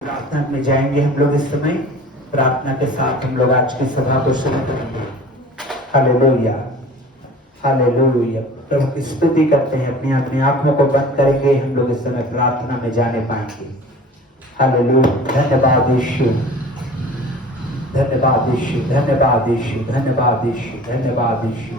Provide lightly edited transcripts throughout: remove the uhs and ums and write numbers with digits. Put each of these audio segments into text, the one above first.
प्रार्थना में जाएंगे हम लोग इस समय। प्रार्थना के साथ हम लोग आज की सभा को शुरू करेंगे। Hallelujah, hallelujah. प्रभु की स्तुति करते हैं। अपनी अपनी आंखों को बंद करेंगे, हम लोग इस समय प्रार्थना में जाने पाएंगे। हालेलुया। धन्यवाद यीशु, धन्यवाद यीशु, धन्यवाद यीशु, धन्यवाद यीशु, धन्यवाद यीशु,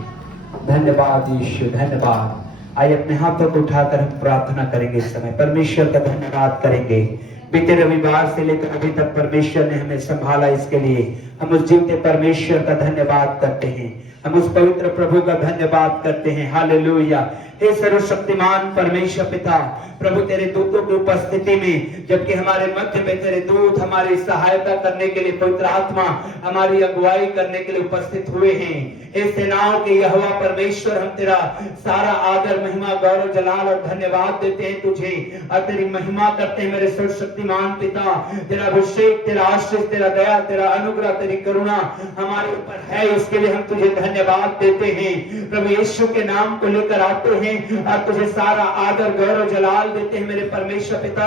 धन्यवाद यीशु, धन्यवाद। आइए अपने हाथों को उठाकर हम प्रार्थना करेंगे इस समय। परमेश्वर का धन्यवाद करेंगे। बीते रविवार से लेकर अभी तक परमेश्वर ने हमें संभाला, इसके लिए हम उस जीवते परमेश्वर का धन्यवाद करते हैं। हम उस पवित्र प्रभु का धन्यवाद करते हैं। हालेलुया। हे सर्वशक्तिमान परमेश्वर पिता, प्रभु तेरे दूतों की उपस्थिति में, जबकि हमारे मध्य में तेरे दूत हमारी सहायता करने के लिए, पवित्र आत्मा हमारी अगुवाई करने के लिए उपस्थित हुए हैं। हे सेनाओं के यहोवा परमेश्वर, हम तेरा सारा आदर, महिमा, गौरव, जलाल और धन्यवाद देते हैं तुझे और तेरी महिमा करते हैं। मेरे सर्वशक्तिमान पिता, तेरा अभिषेक, तेरा आशीष, तेरा दया, तेरा अनुग्रह, तेरी करुणा हमारे ऊपर है, उसके लिए हम तुझे धन्यवाद देते हैं। प्रभु यीशु के नाम को लेकर आते हैं और तुझे सारा आदर, गौरव, जलाल देते हैं। मेरे परमेश्वर पिता,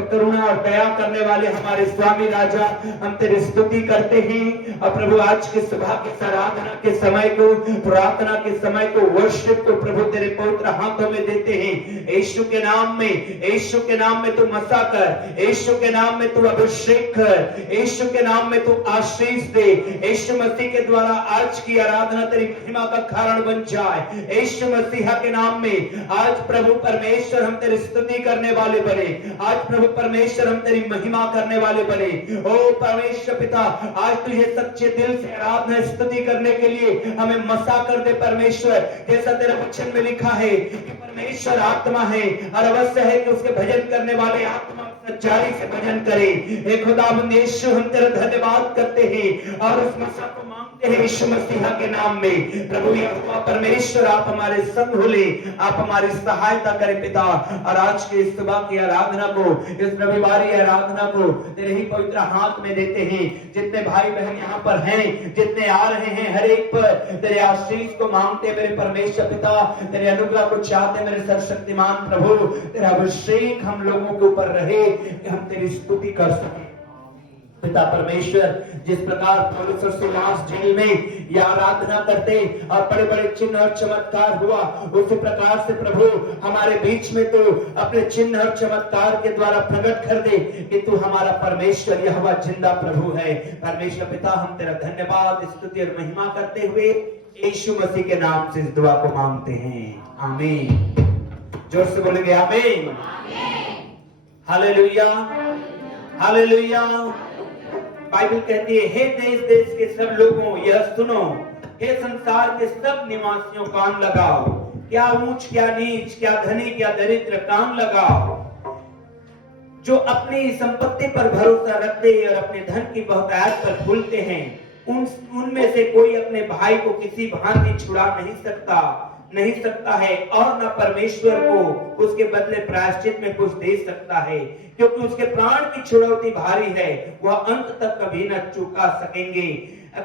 करुणा और दया करने वाले हमारे स्वामी राजा, हम तेरी स्तुति करते हैं। और प्रभु आज के सभा के आराधना के समय को, प्रार्थना के समय को, वर्शिप को प्रभु तेरे पवित्र हाथों में देते हैं। यीशु के नाम में, यीशु के नाम में तू मसा कर, यीशु के नाम में तू अभिषेक कर, यीशु के नाम में तू आशीष दे। यीशु मसीह के द्वारा आज की आराधना तेरी महिमा का कारण बन जाए। यीशु मसीह के नाम में आज प्रभु परमेश्वर हम तेरी स्तुति करने वाले बने। आज प्रभु परमेश्वर हम तेरी महिमा करने वाले बने। ओ परमेश्वर पिता, आज तुझे सच्चे दिल से आराधना स्तुति करने के लिए हमें मसा कर दे परमेश्वर। जैसा तेरे वचन में लिखा है कि परमेश्वर आत्मा है और अवश्य है कि उसके भजन करने वाले आत्मा सच्चाई से भजन करे। हे खुदावंद यीशु, हम तेरा धन्यवाद करते हैं और उस मसा को मांगते हैं यीशु मसीह के नाम में। प्रभु यहोवा परमेश्वर, आप हमारे संग हो ले, आप हमारी सहायता करें पिता। और आज के इस सुबह की आराधना को, इस रविवारी आराधना को तेरे ही पवित्र हाथ में देते हैं। जितने भाई बहन यहाँ पर हैं, जितने आ रहे हैं, हर एक पर तेरे आशीष को मांगते हैं मेरे परमेश्वर पिता। तेरे अनुग्रह को चाहते मेरे सर्वशक्तिमान प्रभु। तेरा अभिषेक हम लोगों के ऊपर रहे कि हम तेरी स्तुति कर सकें पिता परमेश्वर। जिस प्रकार पौलुस और सीलास जेल में यह आराधना करते और बड़े बड़े चिन्ह और चमत्कार हुआ, उसी प्रकार से प्रभु हमारे बीच में तो अपने चिन्ह और चमत्कार के द्वारा प्रकट कर दे कि तू हमारा परमेश्वर यहोवा जिंदा प्रभु है। परमेश्वर पिता, हम तेरा धन्यवाद, स्तुति और महिमा करते हुए यीशु मसीह के नाम से इस दुआ को मांगते हैं। आमीन। जोर से बोलेंगे आमीन। Hallelujah, hallelujah. बाइबल कहती है, हे देश देश के सब लोगों यह सुनो, हे संसार के सब निवासियों कान लगाओ। क्या ऊंच, क्या नीच, क्या धनी, क्या दरिद्र, कान लगाओ। जो अपनी संपत्ति पर भरोसा रखते हैं और अपने धन की बहुतायत पर भूलते हैं, उनमें से कोई अपने भाई को किसी भांति छुड़ा नहीं सकता है और न परमेश्वर को उसके बदले प्रायश्चित में कुछ दे सकता है, क्योंकि उसके प्राण की छुड़ौती भारी है, वह अंत तक कभी न चुका सकेंगे।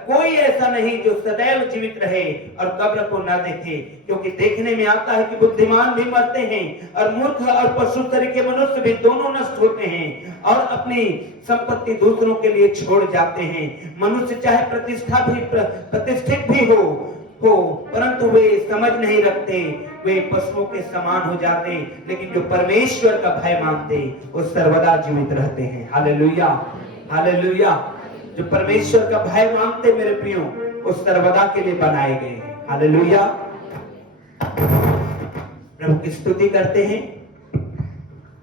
कोई ऐसा नहीं जो सदैव जीवित रहे और कब्र को न देखे, क्योंकि देखने में आता है कि बुद्धिमान भी मरते हैं और मूर्ख और पशु तरीके मनुष्य भी दोनों नष्ट होते हैं और अपनी संपत्ति दूसरों के लिए छोड़ जाते हैं। मनुष्य चाहे प्रतिष्ठित भी हो, परंतु वे समझ नहीं रखते, वे पशुओं के समान हो जाते, लेकिन जो परमेश्वर का भय मानते वो सर्वदा जीवित रहते हैं। Hallelujah, hallelujah. जो परमेश्वर का भय मानते मेरे प्रियो, वो सर्वदा के लिए बनाए गए हैं। हालेलुया। प्रभु की स्तुति करते हैं,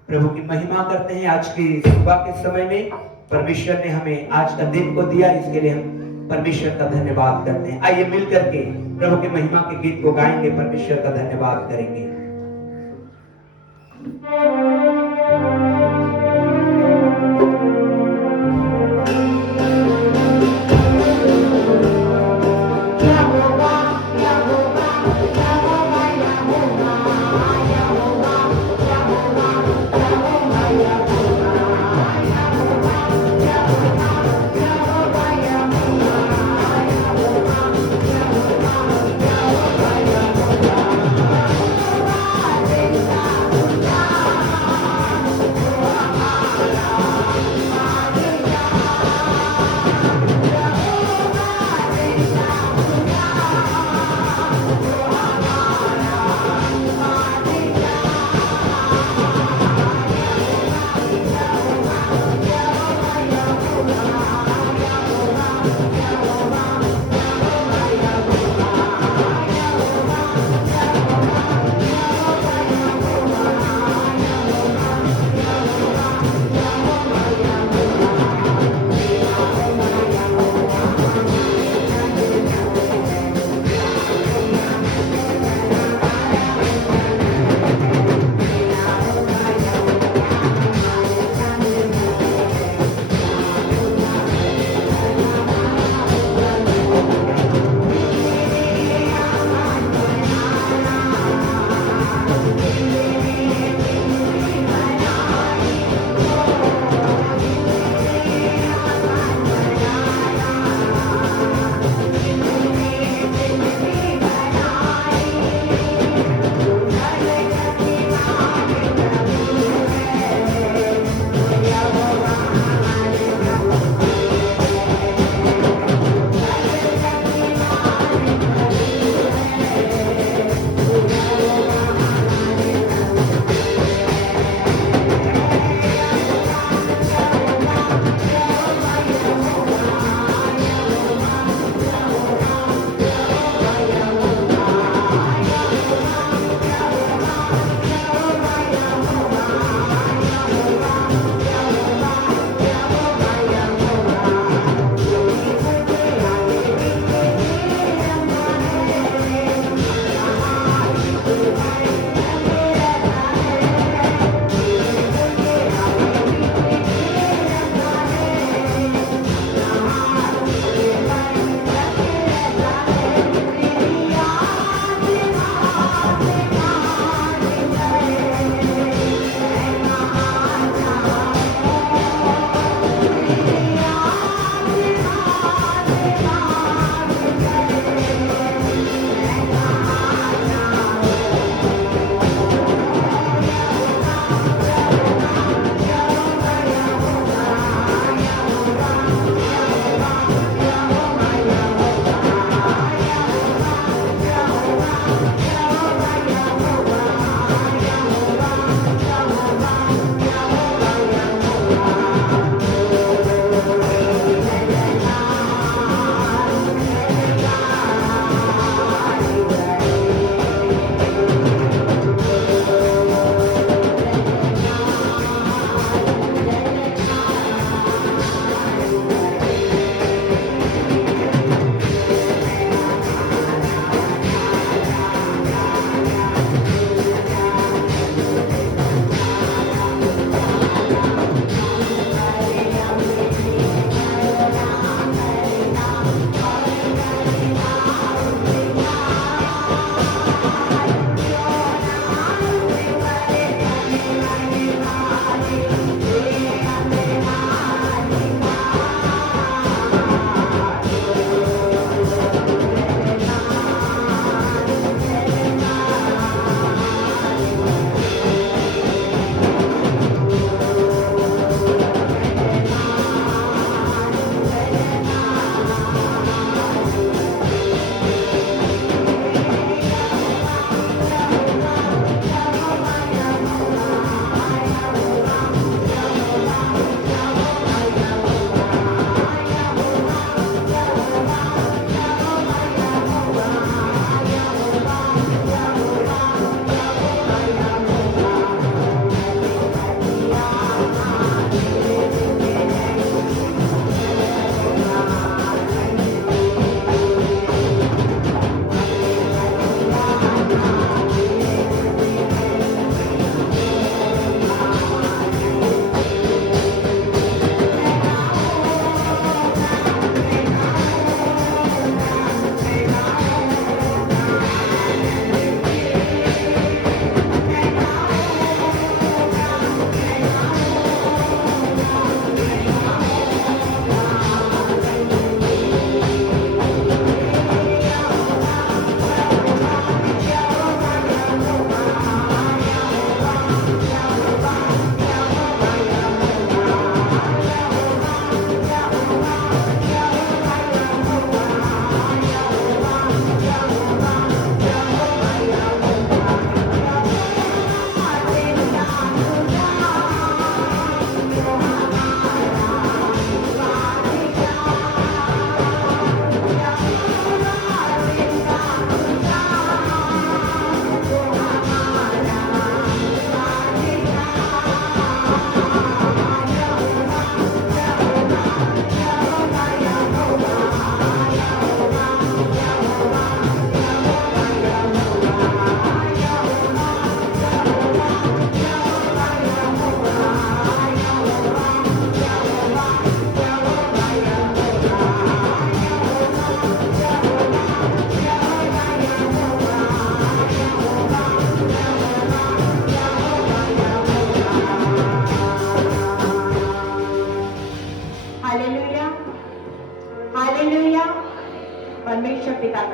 प्रभु की महिमा करते हैं। आज की सुबह के समय में परमेश्वर ने हमें आज का दिन को दिया, इसके लिए हम परमेश्वर का धन्यवाद करते हैं। आइए मिल करके प्रभु की महिमा के गीत को गाएंगे, परमेश्वर का धन्यवाद करेंगे।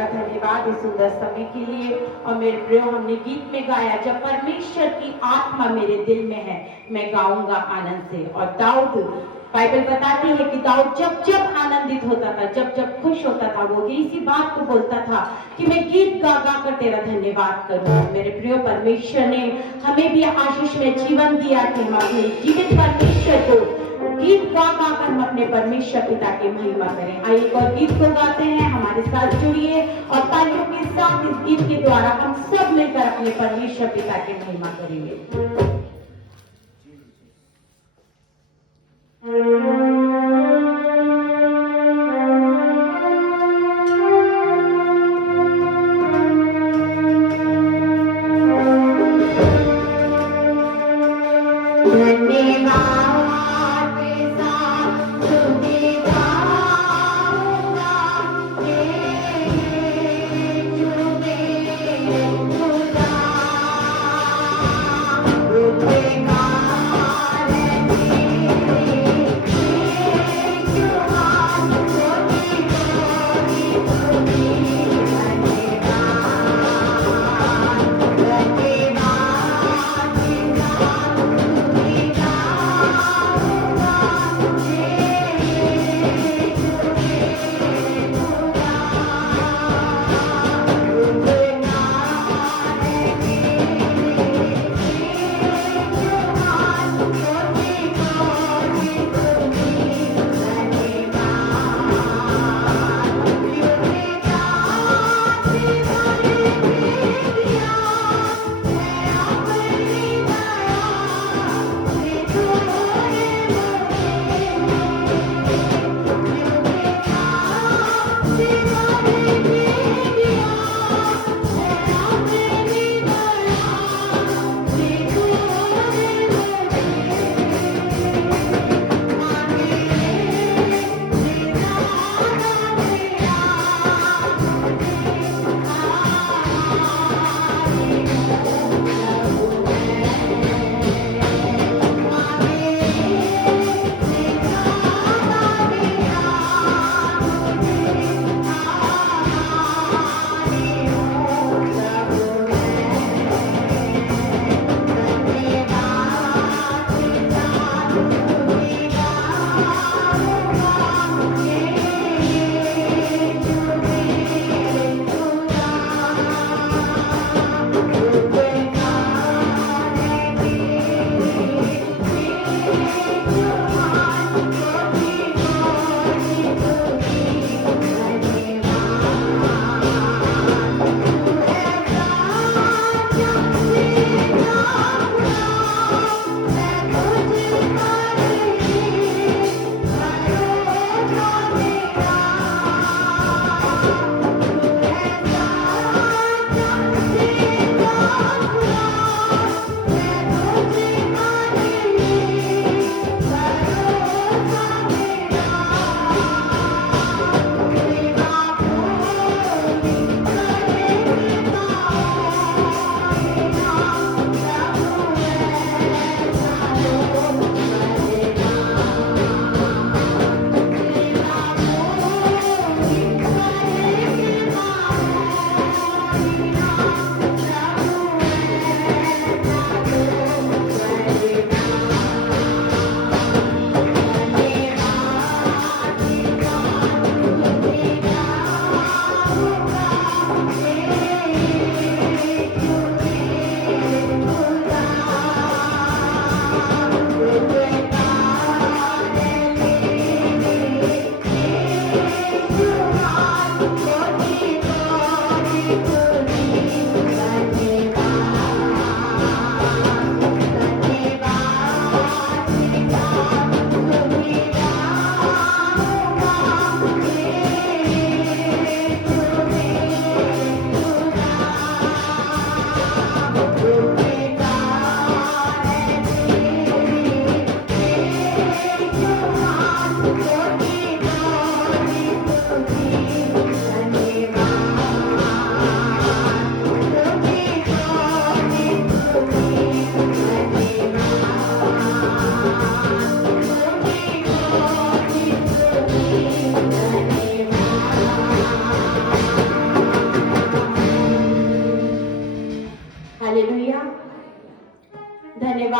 का धन्यवाद इस सुंदर समय के लिए। और मेरे प्रियो, हमने गीत में गाया, जब परमेश्वर की आत्मा मेरे दिल में है मैं गाऊंगा आनंद से। और दाऊद, बाइबल बताती है कि दाऊद जब जब आनंदित होता था, जब जब खुश होता था, वो इसी बात को बोलता था कि मैं गीत गा गा कर तेरा धन्यवाद करूं। मेरे प्रियो, परमेश्वर ने हमें भी आशीष में जीवन दिया कि हम अपने जीवित परमेश्वर को गीत गा गा कर हम अपने परमेश्वर पिता की महिमा करें। आइए एक और गीत को गाते हैं, हमारे साथ जुड़िए और तालियों के साथ इस गीत के द्वारा हम सब मिलकर अपने परमेश्वर पिता की महिमा करेंगे।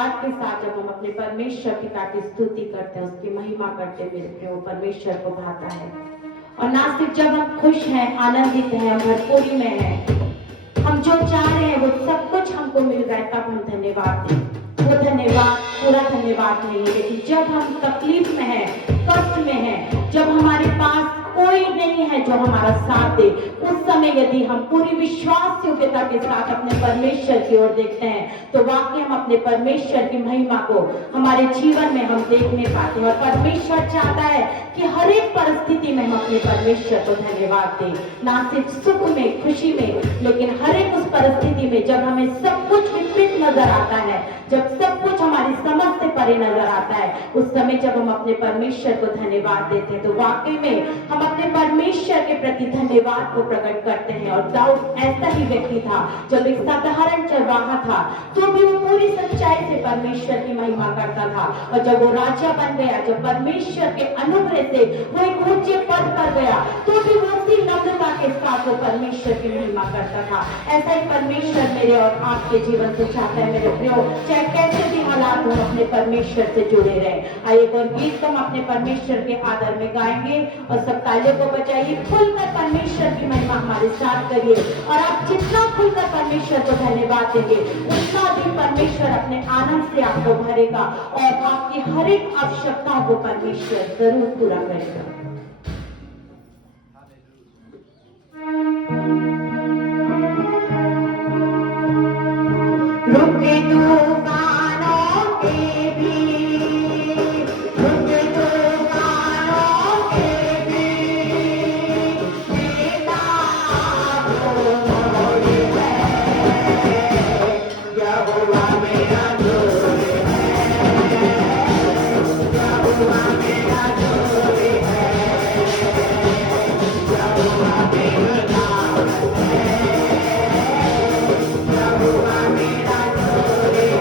धन्यवाद के साथ जब हम अपने परमेश्वर पिता की स्तुति करते हैं, उसकी महिमा करते हैं, मेरे प्रियो, परमेश्वर को भाता है। और ना सिर्फ जब हम खुश हैं, आनंदित हैं, भरपूरी में हैं, हम जो चाह रहे हैं वो सब कुछ हमको मिल रहा है, तब हम धन्यवाद दें। वो धन्यवाद पूरा धन्यवाद नहीं है, लेकिन जब हम तकलीफ में हैं, कष्ट में हैं, जब हमारे पास कोई नहीं है जो हमारा साथ दे, उस समय यदि हम पूरी विश्वास योग्यता के साथ अपने परमेश्वर की ओर देखते हैं, तो वाकई हम अपने परमेश्वर की महिमा को हमारे जीवन में हम देखने पाते हैं। और परमेश्वर चाहता है कि हर एक परिस्थिति में हम अपने परमेश्वर को धन्यवाद दें, ना सिर्फ सुख में, खुशी में, लेकिन हर एक उस परिस्थिति में जब हमें सब कुछ विपरीत नजर आता है, जब सब कुछ हमारी समझ से परे नजर आता है, उस समय जब हम अपने परमेश्वर को धन्यवाद देते हैं, तो वाकई में हम अपने परमेश्वर के प्रति धन्यवाद को प्रकट करते हैं। और दाऊद ऐसा ही व्यक्ति था, जब एक साधारण चरवाहा था, तो भी वो पूरी सच्चाई से परमेश्वर की महिमा करता था। और जब वो राजा बन गया, जब परमेश्वर के अनुग्रह से वो एक ऊंचे पद पर गया, तो भी वो उसी नम्रता के साथ वो परमेश्वर की महिमा करता था। ऐसा ही परमेश्वर मेरे और आपके जीवन से चाहता है, मेरे प्रियो, चाहे कैसे भी हालात हो, अपने परमेश्वर से जुड़े रहे। आइए एक और गीत को हम अपने परमेश्वर के आदर में गाएंगे, और सब तालियों को बजाइए, खुलकर परमेश्वर की महिमा हमारे साथ करिए। और आप जितना खुलकर परमेश्वर को धन्यवाद देंगे, उतना भी परमेश्वर अपने आनंद से आपको भरेगा और आपकी हर एक आवश्यकताओं को परमेश्वर जरूर पूरा करेगा। रुके तूफानों के भी, रुके तूफानों के भी, मेरा जोर है, यहोवा मेरा जोर है, यहोवा मेरा जोर है, यहोवा मेरा ताकत है, यहोवा मेरा जोर है।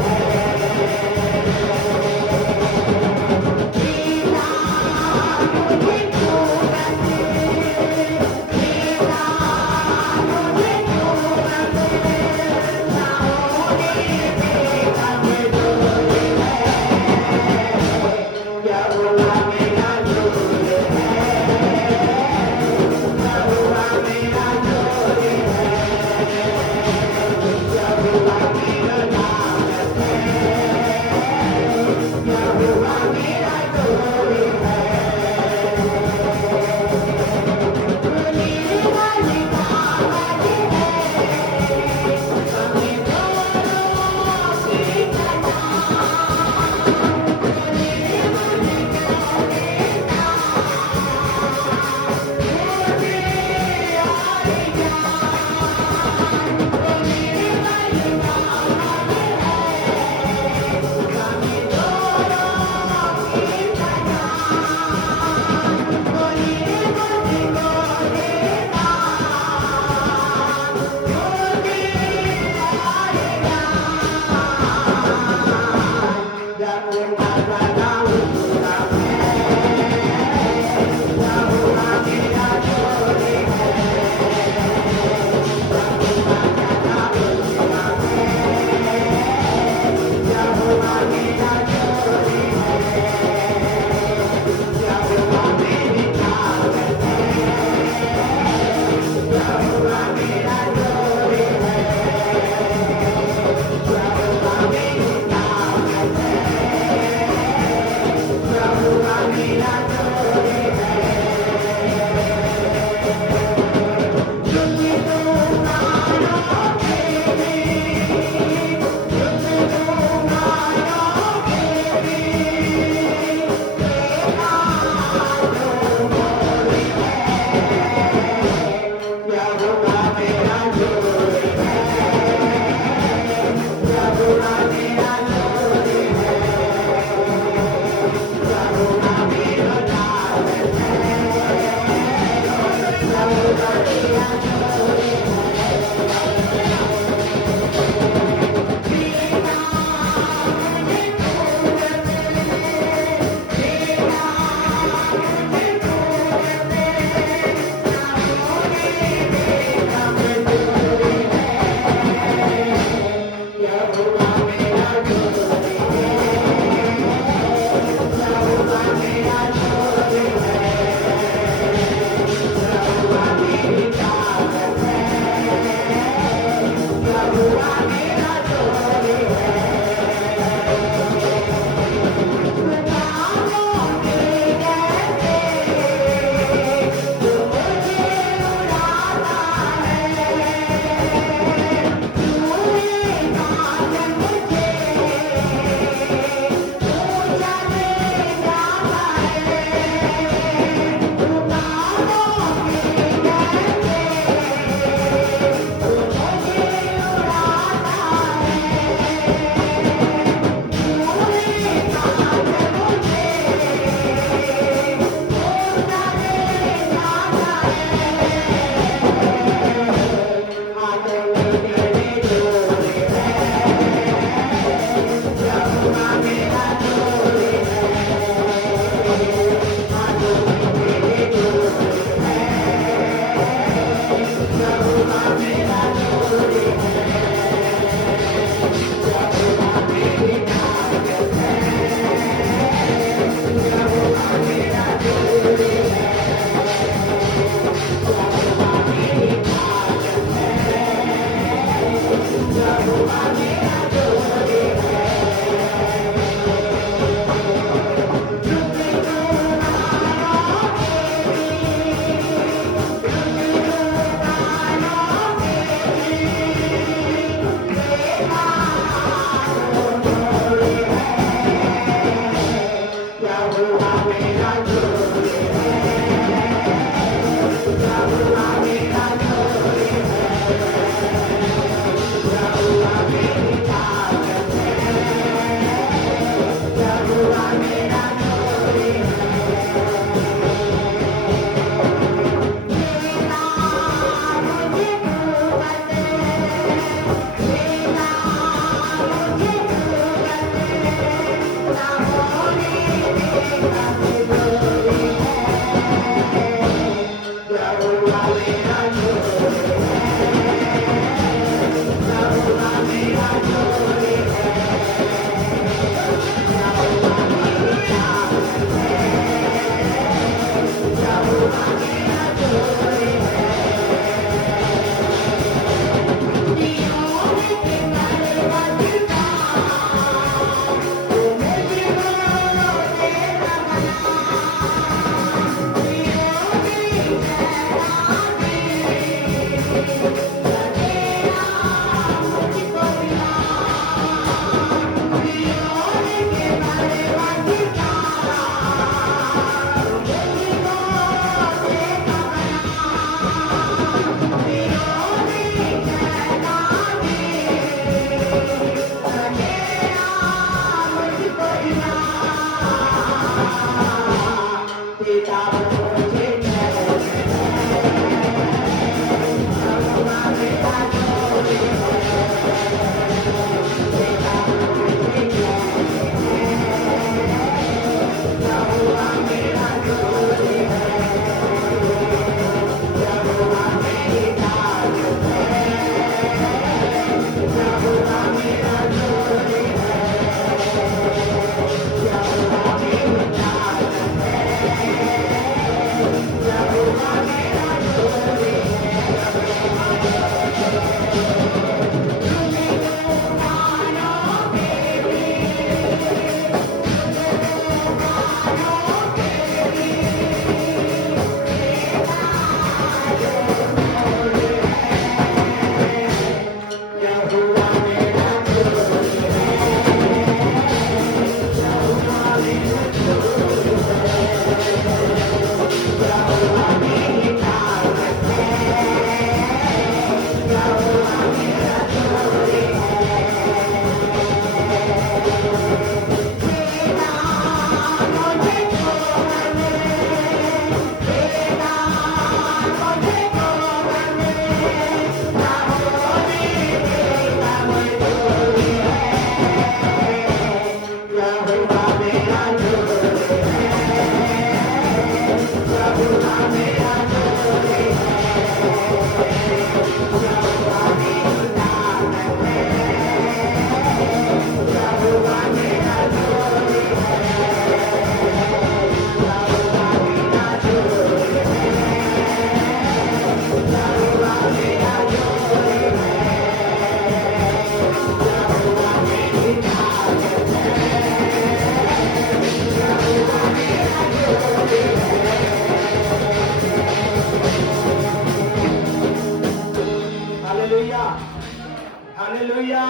हालेलुया,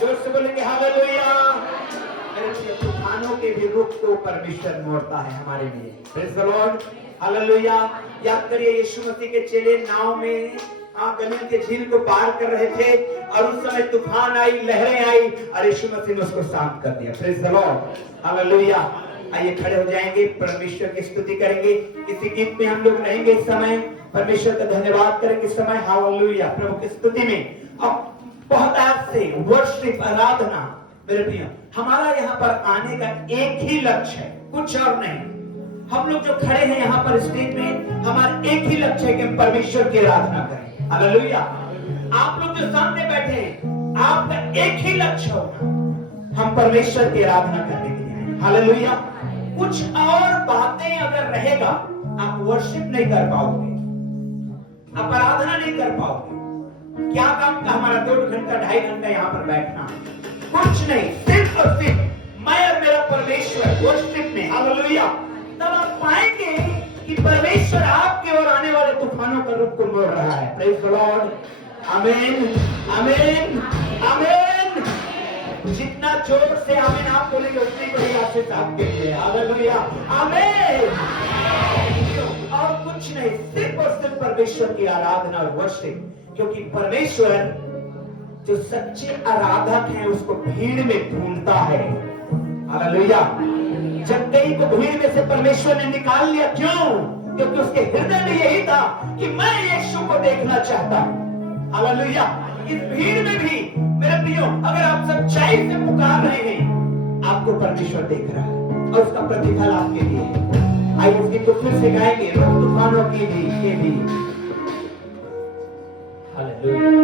जोर से बोलेंगे हालेलुया। मेरे तूफानों के भी रुख को परमेश्वर मोड़ता है हमारे लिए। Praise the Lord, hallelujah. याद करिए यीशु मसीह के चेले नाव में गलील के झील को पार कर रहे थे और उस समय तूफान आई, लहरें आई और यीशु मसीह ने उसको शांत कर दिया। Praise the Lord, hallelujah. आइए खड़े हो जाएंगे, परमेश्वर की स्तुति करेंगे। इसी गीत में हम लोग रहेंगे इस समय, परमेश्वर का धन्यवाद करेंगे इस समय। हालेलुया, प्रभु की स्तुति में। अब बहुत आज से वर्शिप, आराधना, मेरे प्रिय, हमारा यहाँ पर आने का एक ही लक्ष्य है, कुछ और नहीं। हम लोग जो खड़े हैं यहाँ पर स्टेज में, हमारा एक ही लक्ष्य है कि हम परमेश्वर की आराधना करें। हालेलुया। आप लोग जो सामने बैठे हैं, आपका एक ही लक्ष्य होगा, हम परमेश्वर की आराधना करने के लिए आए। हालेलुया। कुछ और बातें अगर रहेगा, आप वर्शिप नहीं कर पाओगे, आप आराधना नहीं कर पाओगे। क्या काम का हमारा 2 घंटा 2.5 घंटा यहाँ पर बैठना, कुछ नहीं, सिर्फ और सिर्फ मैं और मेरा परमेश्वर वर्शिप में। हालेलुया। तब आप पाएंगे कि परमेश्वर आपके और आने वाले तूफानों का रुख को मोड़ रहा है। प्रेज द लॉर्ड, आमीन, आमीन, आमीन। जितना जोर से आमीन आप बोलेंगे, उतनी बड़ी आशीष आपके लिए। हालेलुया, आमीन। और कुछ नहीं, सिर्फ और सिर्फ परमेश्वर की आराधना और वर्शिप, क्योंकि परमेश्वर जो सच्चे आराधक हैं उसको भीड़ में ढूंढता है। हालेलुया। जब कई को भीड़ में से परमेश्वर ने निकाल लिया, क्यों? क्योंकि उसके हृदय में यही था कि मैं यीशु को देखना चाहता हूं। हालेलुया। इस भीड़ में भी मेरे प्रियो, अगर आप सच्चाई से पुकार रहे हैं, आपको परमेश्वर देख रहा है और उसका प्रतिफल आपके लिए है। आइए इस गीत को फिर से गाएंगे, रोक तूफानों की भी। हालेलुया।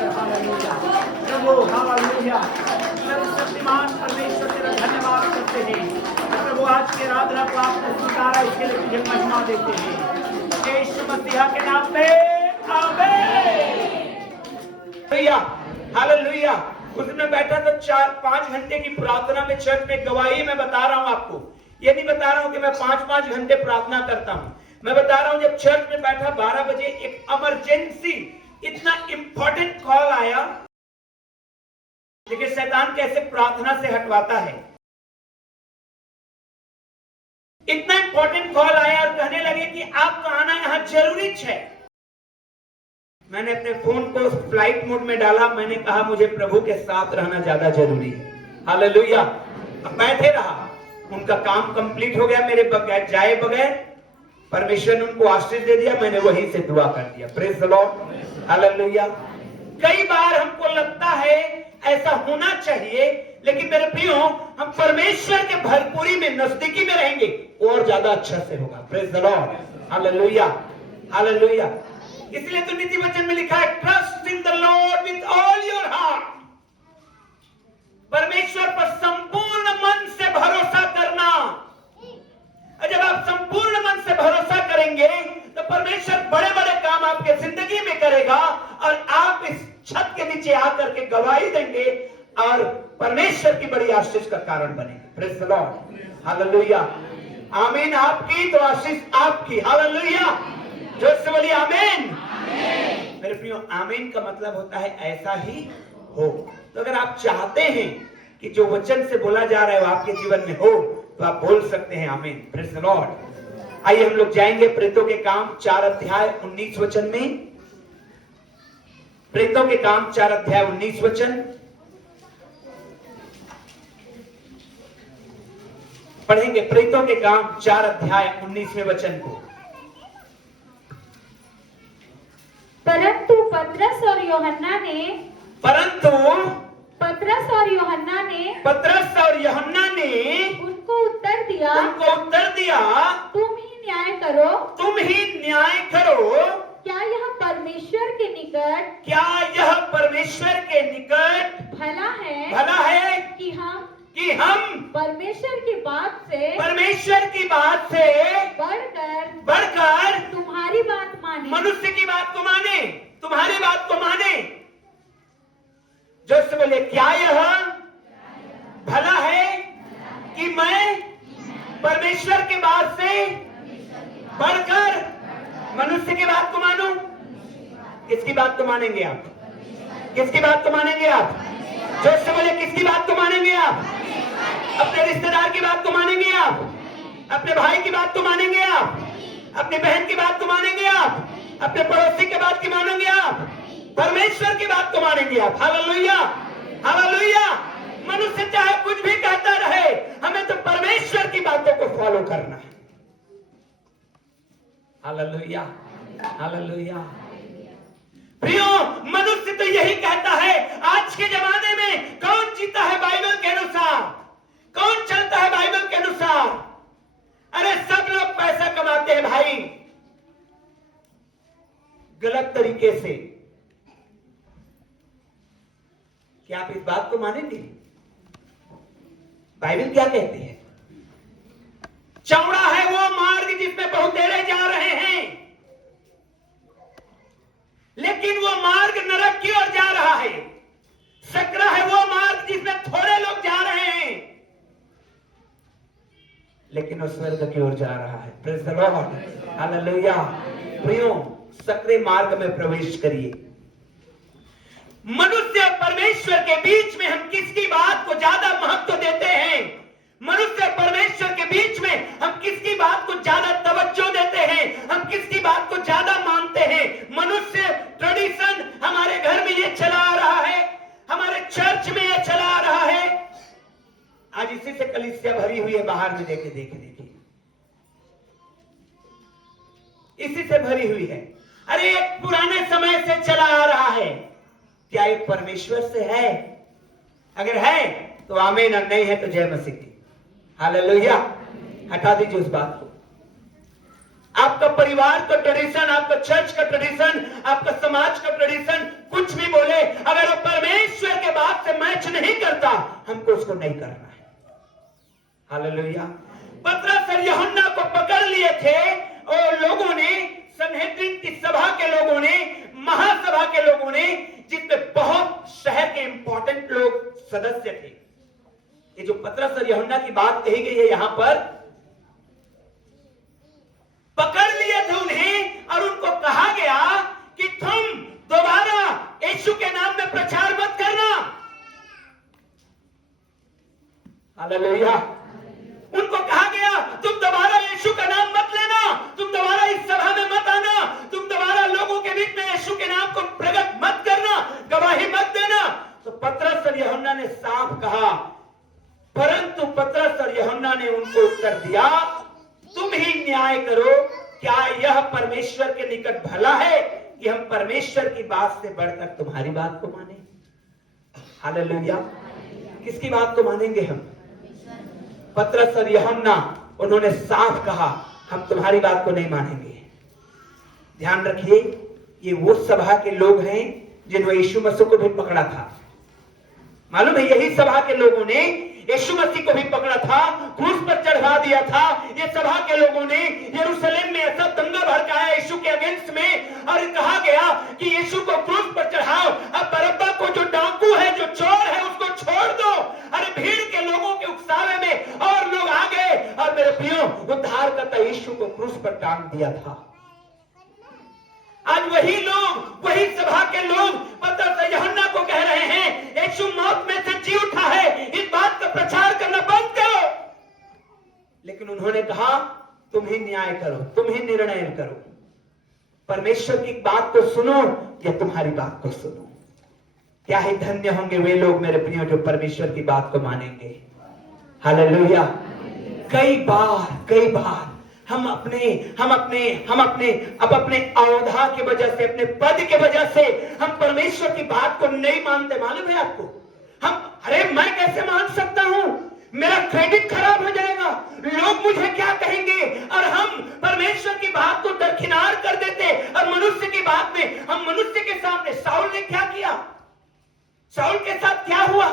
परमेश्वर, हालेलुया। प्रभु हालेलुया, सर्वशक्तिमान परमेश्वर तेरा धन्यवाद करते हैं। प्रभु आज के आराधना को आपने स्वीकारा, इसके लिए तुझे महिमा देते हैं यीशु मसीह के नाम में, आमीन। हालेलुया। उस दिन मैं बैठा तो 4-5 घंटे की प्रार्थना में चर्च में गवाही मैं बता रहा हूं आपको। ये नहीं बता रहा हूं कि मैं 5-5 घंटे प्रार्थना करता हूं। मैं बता रहा हूं जब चर्च में बैठा 12 बजे एक इमरजेंसी इतना इंपॉर्टेंट कॉल आया। देखिए शैतान कैसे प्रार्थना से हटवाता है। इतना इंपॉर्टेंट कॉल आया और कहने लगे कि आपका आना यहां जरूरी है। मैंने अपने फोन को फ्लाइट मोड में डाला। मैंने कहा मुझे प्रभु के साथ रहना ज्यादा जरूरी है। हालेलुया। अब बैठे रहा, उनका काम कंप्लीट हो गया मेरे बगैर जाए बगैर। परमेश्वर ने उनको आशीष दे दिया, मैंने वहीं से दुआ कर दिया। Praise the Lord, hallelujah. कई बार हमको लगता है ऐसा होना चाहिए, लेकिन मेरे प्रियो हम परमेश्वर के भरपूरी में नजदीकी में रहेंगे और ज्यादा अच्छा से होगा। Praise the Lord, hallelujah, hallelujah. इसलिए तो नीति वचन में लिखा है, trust in the Lord with all your heart. परमेश्वर पर संपूर्ण मन से भरोसा करना। जब आप संपूर्ण मन से भरोसा करेंगे तो परमेश्वर बड़े बड़े काम आपके जिंदगी में करेगा और आप इस छत के नीचे आकर के गवाही देंगे और परमेश्वर की बड़ी आशीष का कारण बनेंगे। प्रेज द लॉर्ड, हालेलुया, आमीन। आपकी तो आशीष आपकी, हालेलुया। जो से बोलिए आमीन। मेरे प्रियो, आमीन का मतलब होता है ऐसा ही हो। तो अगर आप चाहते हैं कि जो वचन से बोला जा रहा है वो आपके जीवन में हो तो आप बोल सकते हैं आमीन। Praise the Lord. आइए हम लोग जाएंगे प्रेतों के काम 4 अध्याय 19 वचन में। प्रेतों के काम 4 अध्याय 19 वचन पढ़ेंगे। प्रेतों के काम 4 अध्याय 19वें वचन को। परंतु पतरस और यूहन्ना ने उनको उत्तर दिया, तुम ही न्याय करो। क्या यह परमेश्वर के निकट भला है कि हम परमेश्वर की बात से बढ़कर तुम्हारी बात माने, मनुष्य की बात को माने, तुम्हारी बात को माने। जो से बोले, क्या यह भला है कि मैं परमेश्वर की बात से बढ़कर मनुष्य की बात को मानूं? किसकी बात को मानेंगे आप? किसकी बात को मानेंगे आप? जो से बोले, किसकी बात को मानेंगे आप? अपने रिश्तेदार की बात को मानेंगे आप? अपने भाई की बात को मानेंगे आप? अपनी बहन की बात को मानेंगे आप? अपने पड़ोसी की बात की मानेंगे आप? परमेश्वर की बात को मानेंगे आप? Hallelujah, hallelujah. मनुष्य चाहे कुछ भी कहता रहे, हमें तो परमेश्वर की बातों को फॉलो करना है। Hallelujah, hallelujah. प्रियो, मनुष्य तो यही कहता है। आज के जमाने में कौन जीता है बाइबल के अनुसार? कौन चलता है बाइबल के अनुसार? अरे सब लोग पैसा कमाते हैं भाई, गलत तरीके से। क्या आप इस बात को मानेंगे? बाइबल क्या कहती है? चौड़ा है वो मार्ग जिसमें बहुतेरे जा रहे हैं, लेकिन वो मार्ग नरक की ओर जा रहा है। सकरा है वो मार्ग जिसमें थोड़े लोग जा रहे हैं, लेकिन वो स्वर्ग की ओर जा रहा है। Praise the Lord, hallelujah. प्रियो, सकरे मार्ग में प्रवेश करिए। मनुष्य और परमेश्वर के बीच में हम किसकी बात को ज्यादा महत्व देते हैं? मनुष्य और परमेश्वर के बीच में हम किसकी बात को ज्यादा तवज्जो देते हैं? हम किसकी बात को ज्यादा मानते हैं? मनुष्य ट्रेडिशन हमारे घर में ये चला आ रहा है, हमारे चर्च में ये चला आ रहा है। आज इसी से कलीसिया भरी हुई है। बाहर में देखिए, इसी से भरी हुई है। अरे एक पुराने समय से चला आ रहा है। क्या एक परमेश्वर से है? अगर है तो आमीन, और नहीं है तो जय मसीह की। हालेलुया। हटा दीजिए उस बात को। आपका परिवार का ट्रेडिशन, आपका चर्च का ट्रेडिशन, आपका समाज का ट्रेडिशन कुछ भी बोले, अगर वो परमेश्वर के बात से मैच नहीं करता, हमको उसको नहीं करना है। हालेलुया। पतरस और यूहन्ना को पकड़ लिए थे और लोगों ने, सनहेद्रिन की सभा के लोगों ने, महासभा के लोगों ने, जिसमें बहुत शहर के इंपॉर्टेंट लोग सदस्य थे। ये जो पतरस और यूहन्ना की बात कही गई है यहां पर, पकड़ लिए थे उन्हें और उनको कहा गया कि तुम दोबारा यीशु के नाम में प्रचार मत करना। हालेलुया। उनको कहा गया तुम दोबारा यीशु का नाम मत लेना, तुम दोबारा इस सभा में मत आना, तुम दोबारा लोगों के बीच में यीशु के नाम को प्रकट मत करना, गवाही मत देना। तो पतरस और यूहन्ना ने साफ कहा, परंतु पतरस और यूहन्ना ने उनको उत्तर दिया, तुम ही न्याय करो, क्या यह परमेश्वर के निकट भला है कि हम परमेश्वर की बात से बढ़कर तुम्हारी बात को माने? हालेलुया। किसकी बात को मानेंगे हम? पतरस और यूहन्ना, उन्होंने साफ कहा हम तुम्हारी बात को नहीं मानेंगे। ध्यान रखिए, ये वो सभा के लोग हैं जिन्होंने यीशु मसीह को भी पकड़ा था। मालूम है, यही सभा के लोगों ने यीशु मसीह को भी पकड़ा था, क्रूस पर चढ़वा दिया था। ये सभा के लोगों ने यरूशलेम में ऐसा दंगा भड़काया यीशु के अगेंस्ट में, और कहा गया कि यीशु को क्रूस पर चढ़ाओ, अब बरअब्बा को जो डाकू है, जो चोर है, उसको छोड़ दो। अरे भीड़ के लोगों के उकसावे में और लोग आ गए, और मेरे प्रियो, उद्धारकर्ता यीशु को क्रूस पर टांग दिया था। आज वही लोग, वही सभा के लोग पतरस और यूहन्ना को कह रहे हैं, यीशु मौत में से जी उठा है, इस बात का प्रचार करना बंद करो। लेकिन उन्होंने कहा तुम ही न्याय करो, तुम ही निर्णय करो, परमेश्वर की बात को सुनो या तुम्हारी बात को सुनो। क्या ही धन्य होंगे वे लोग मेरे प्रियो जो परमेश्वर की बात को मानेंगे। हालेलुया। कई बार हम अपने औधा की वजह से, अपने पद की वजह से हम परमेश्वर की बात को नहीं मानते। मालूम है आपको, अरे मैं कैसे मान सकता हूं, मेरा क्रेडिट खराब हो जाएगा, लोग मुझे क्या कहेंगे, और हम परमेश्वर की बात को दरकिनार कर देते और मनुष्य की बात में, हम मनुष्य के सामने, साउल ने क्या किया, साउल के साथ क्या हुआ,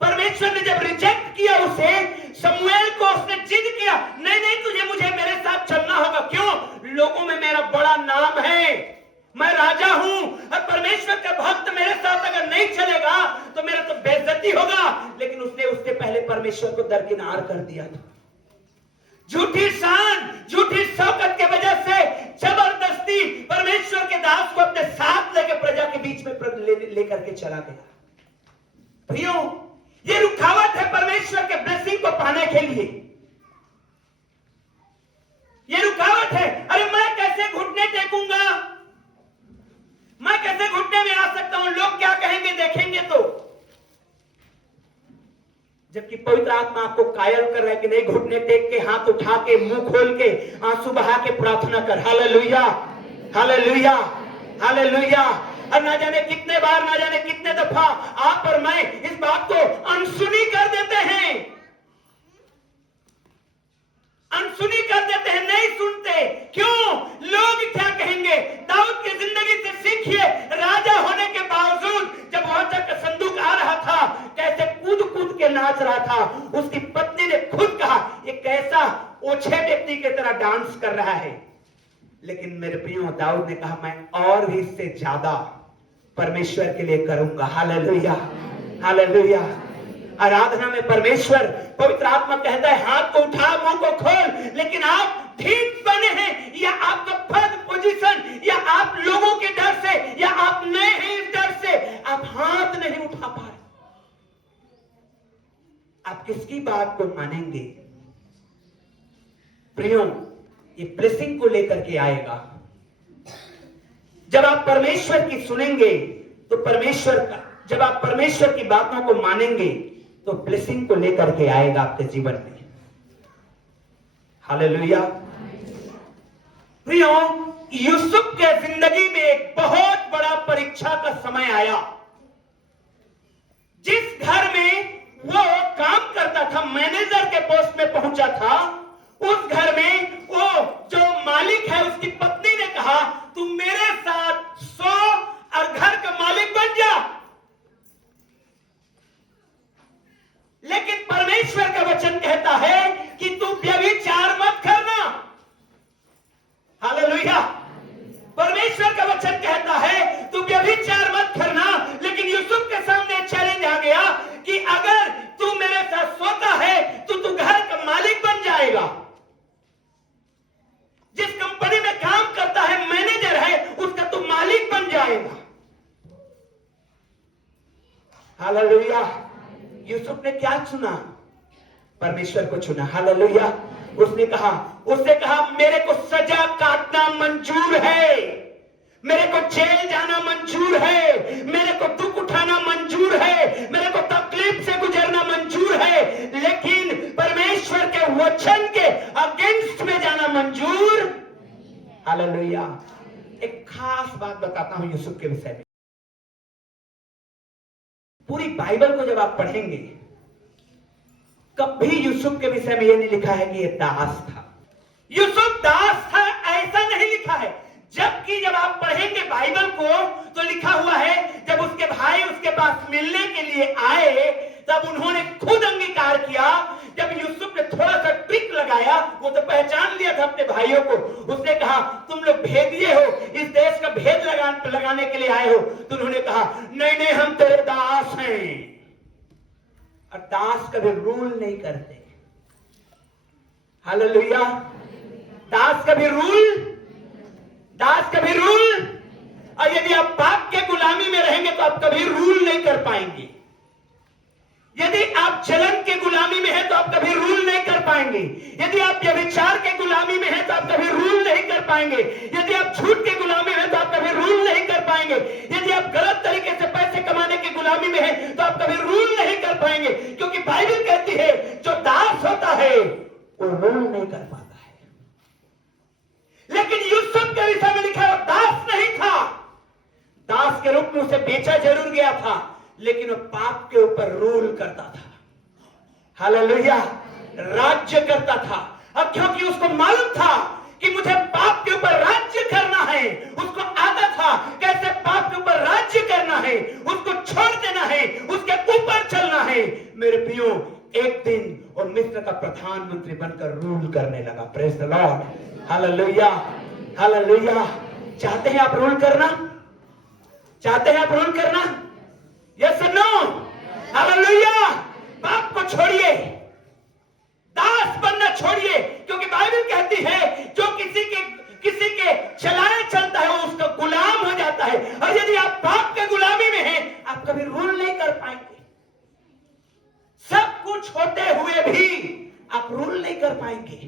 परमेश्वर ने जब रिजेक्ट किया उसे, शमूएल को उसने जिद किया, नहीं तुझे मुझे मेरे साथ चलना होगा। क्यों? लोगों में मेरा बड़ा नाम है, मैं राजा हूं, और परमेश्वर का भक्त मेरे साथ अगर नहीं चलेगा तो मेरा तो बेइज्जती होगा। लेकिन उसने उससे पहले परमेश्वर को दरकिनार कर दिया था। झूठी शान, झूठी शौकत के वजह से जबरदस्ती परमेश्वर के दास को अपने साथ लेकर प्रजा के बीच में लेकर के चला गया। प्रियो, ये रुकावट है परमेश्वर के ब्लेसिंग को पाने के लिए, ये रुकावट है। अरे मैं कैसे घुटने टेकूंगा, मैं कैसे घुटने में आ सकता हूं, लोग क्या कहेंगे देखेंगे तो। जबकि पवित्र आत्मा आपको कायल कर रहा है कि नहीं, घुटने टेक के, हाथ उठा के, मुंह खोल के, आंसू बहा के प्रार्थना कर। Hallelujah, hallelujah, hallelujah. और ना जाने कितने बार, ना जाने कितने दफा आप और मैं इस बात को अनसुनी कर देते हैं, अनसुनी कर देते हैं, नहीं सुनते। क्यों? लोग क्या कहेंगे। दाऊद की जिंदगी से सीखिए, राजा होने के बावजूद जब वाचा का संदूक आ रहा था, कैसे कूद कूद के नाच रहा था। उसकी पत्नी ने खुद कहा ये कैसा ओछे व्यक्ति की तरह डांस कर रहा है। लेकिन मेरे प्रियो, दाऊद ने कहा मैं और भी इससे ज्यादा परमेश्वर के लिए करूंगा। Hallelujah, hallelujah. आराधना में परमेश्वर, पवित्र आत्मा कहता है हाथ को उठा, मुंह को खोल। लेकिन आप ठीक बने हैं, या आपका पद, पोजीशन, या आप लोगों के डर से, या आप नए हैं इस डर से आप हाथ नहीं उठा पा रहे। आप किसकी बात को मानेंगे? प्रियो, ये ब्लेसिंग को लेकर के आएगा। जब आप परमेश्वर की सुनेंगे तो परमेश्वर का, जब आप परमेश्वर की बातों को मानेंगे तो ब्लेसिंग को लेकर के आएगा आपके जीवन में। हालेलुया। प्रियो, यूसुफ के जिंदगी में एक बहुत बड़ा परीक्षा का समय आया। जिस घर में वो काम करता था, मैनेजर के पोस्ट में पहुंचा था, उस घर में वो जो मालिक है, उसकी पत्नी ने कहा तुम मेरे साथ सो और घर का मालिक बन हालेलुया। यूसुफ ने क्या चुना? परमेश्वर को चुना। हालेलुया। उसने कहा मेरे को सजा काटना मंजूर है, मेरे को जेल जाना मंजूर है, मेरे को दुख उठाना मंजूर है, मेरे को तकलीफ से गुजरना मंजूर है, लेकिन परमेश्वर के वचन के अगेंस्ट में जाना मंजूर। हालेलुया। एक खास बात बताता हूं यूसुफ के विषय में। पूरी बाइबल को जब आप पढ़ेंगे, कभी यूसुफ के विषय में यह नहीं लिखा है कि यह दास था। यूसुफ दास था ऐसा नहीं लिखा है। जबकि जब आप पढ़ेंगे बाइबल को तो लिखा हुआ है जब उसके भाई उसके पास मिलने के लिए आए तब उन्होंने खुद अंगीकार किया। जब यूसुफ ने थोड़ा सा ट्रिक लगाया, वो तो पहचान लिया था अपने भाइयों को। उसने कहा तुम लोग भेदिए हो, इस देश का भेद लगाने के लिए आए हो। तो उन्होंने कहा नहीं नहीं, हम तेरे दास हैं। और दास कभी रूल नहीं करते। हालेलुया। दास कभी रूल, और यदि आप पाप के गुलामी में रहेंगे तो आप कभी रूल नहीं कर पाएंगे। यदि आप जलन के गुलामी में हैं तो आप कभी रूल नहीं कर पाएंगे। यदि आप व्यभिचार के गुलामी में हैं तो आप कभी रूल नहीं कर पाएंगे। यदि आप झूठ के गुलामी में हैं तो आप कभी रूल नहीं कर पाएंगे। यदि आप गलत तरीके से पैसे कमाने के गुलामी में हैं तो आप कभी रूल नहीं कर पाएंगे, क्योंकि बाइबल कहती है जो दास होता है वो रूल नहीं कर पाता है। लेकिन यूसुफ के विषय में लिखा है दास नहीं था। दास के रूप में उसे बेचा जरूर गया था, लेकिन वो पाप के ऊपर रूल करता था। हालेलुया। राज्य करता था। अब क्योंकि उसको मालूम था कि मुझे पाप के ऊपर राज्य करना है, उसको आता था कैसे पाप के ऊपर राज्य करना है, उसको छोड़ देना है, उसके ऊपर चलना है। मेरे प्रियो, एक दिन वो मिस्र का प्रधानमंत्री बनकर रूल करने लगा। Praise the Lord. Hallelujah. Hallelujah. चाहते हैं आप रूल करना? चाहते हैं आप रूल करना? यस और नो? हालेलुया। पाप को छोड़िए, दास बनना छोड़िए, क्योंकि बाइबल कहती है जो किसी के चलाए चलता है वो उसका गुलाम हो जाता है। और यदि आप पाप के गुलामी में हैं, आप कभी रूल नहीं कर पाएंगे। सब कुछ होते हुए भी आप रूल नहीं कर पाएंगे।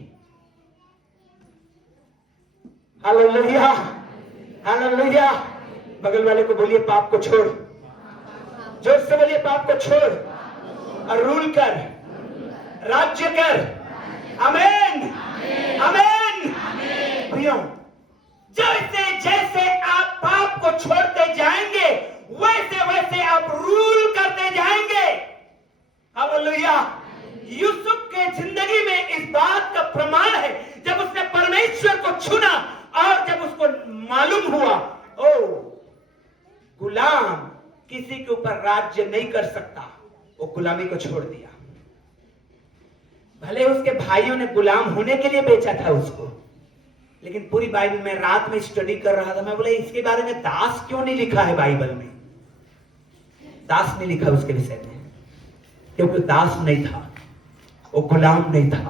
हालेलुया। हालेलुया। बगल वाले को बोलिए पाप को छोड़। जोर से बोलिए पाप को छोड़ और रूल कर, राज्य कर। आमीन। आमीन। प्रियो, जैसे जैसे आप पाप को छोड़ते जाएंगे वैसे वैसे आप रूल करते जाएंगे। हालेलुया। यूसुफ के जिंदगी में इस बात का प्रमाण है जब उसने परमेश्वर को चुना और जब उसको मालूम हुआ ओ गुलाम किसी के ऊपर राज्य नहीं कर सकता, वो गुलामी को छोड़ दिया। भले उसके भाइयों ने गुलाम होने के लिए बेचा था उसको, लेकिन पूरी बाइबल में रात में स्टडी कर रहा था, मैं बोला इसके बारे में दास क्यों नहीं लिखा है बाइबल में? दास नहीं लिखा उसके विषय में, क्योंकि दास नहीं था, वो गुलाम नहीं था,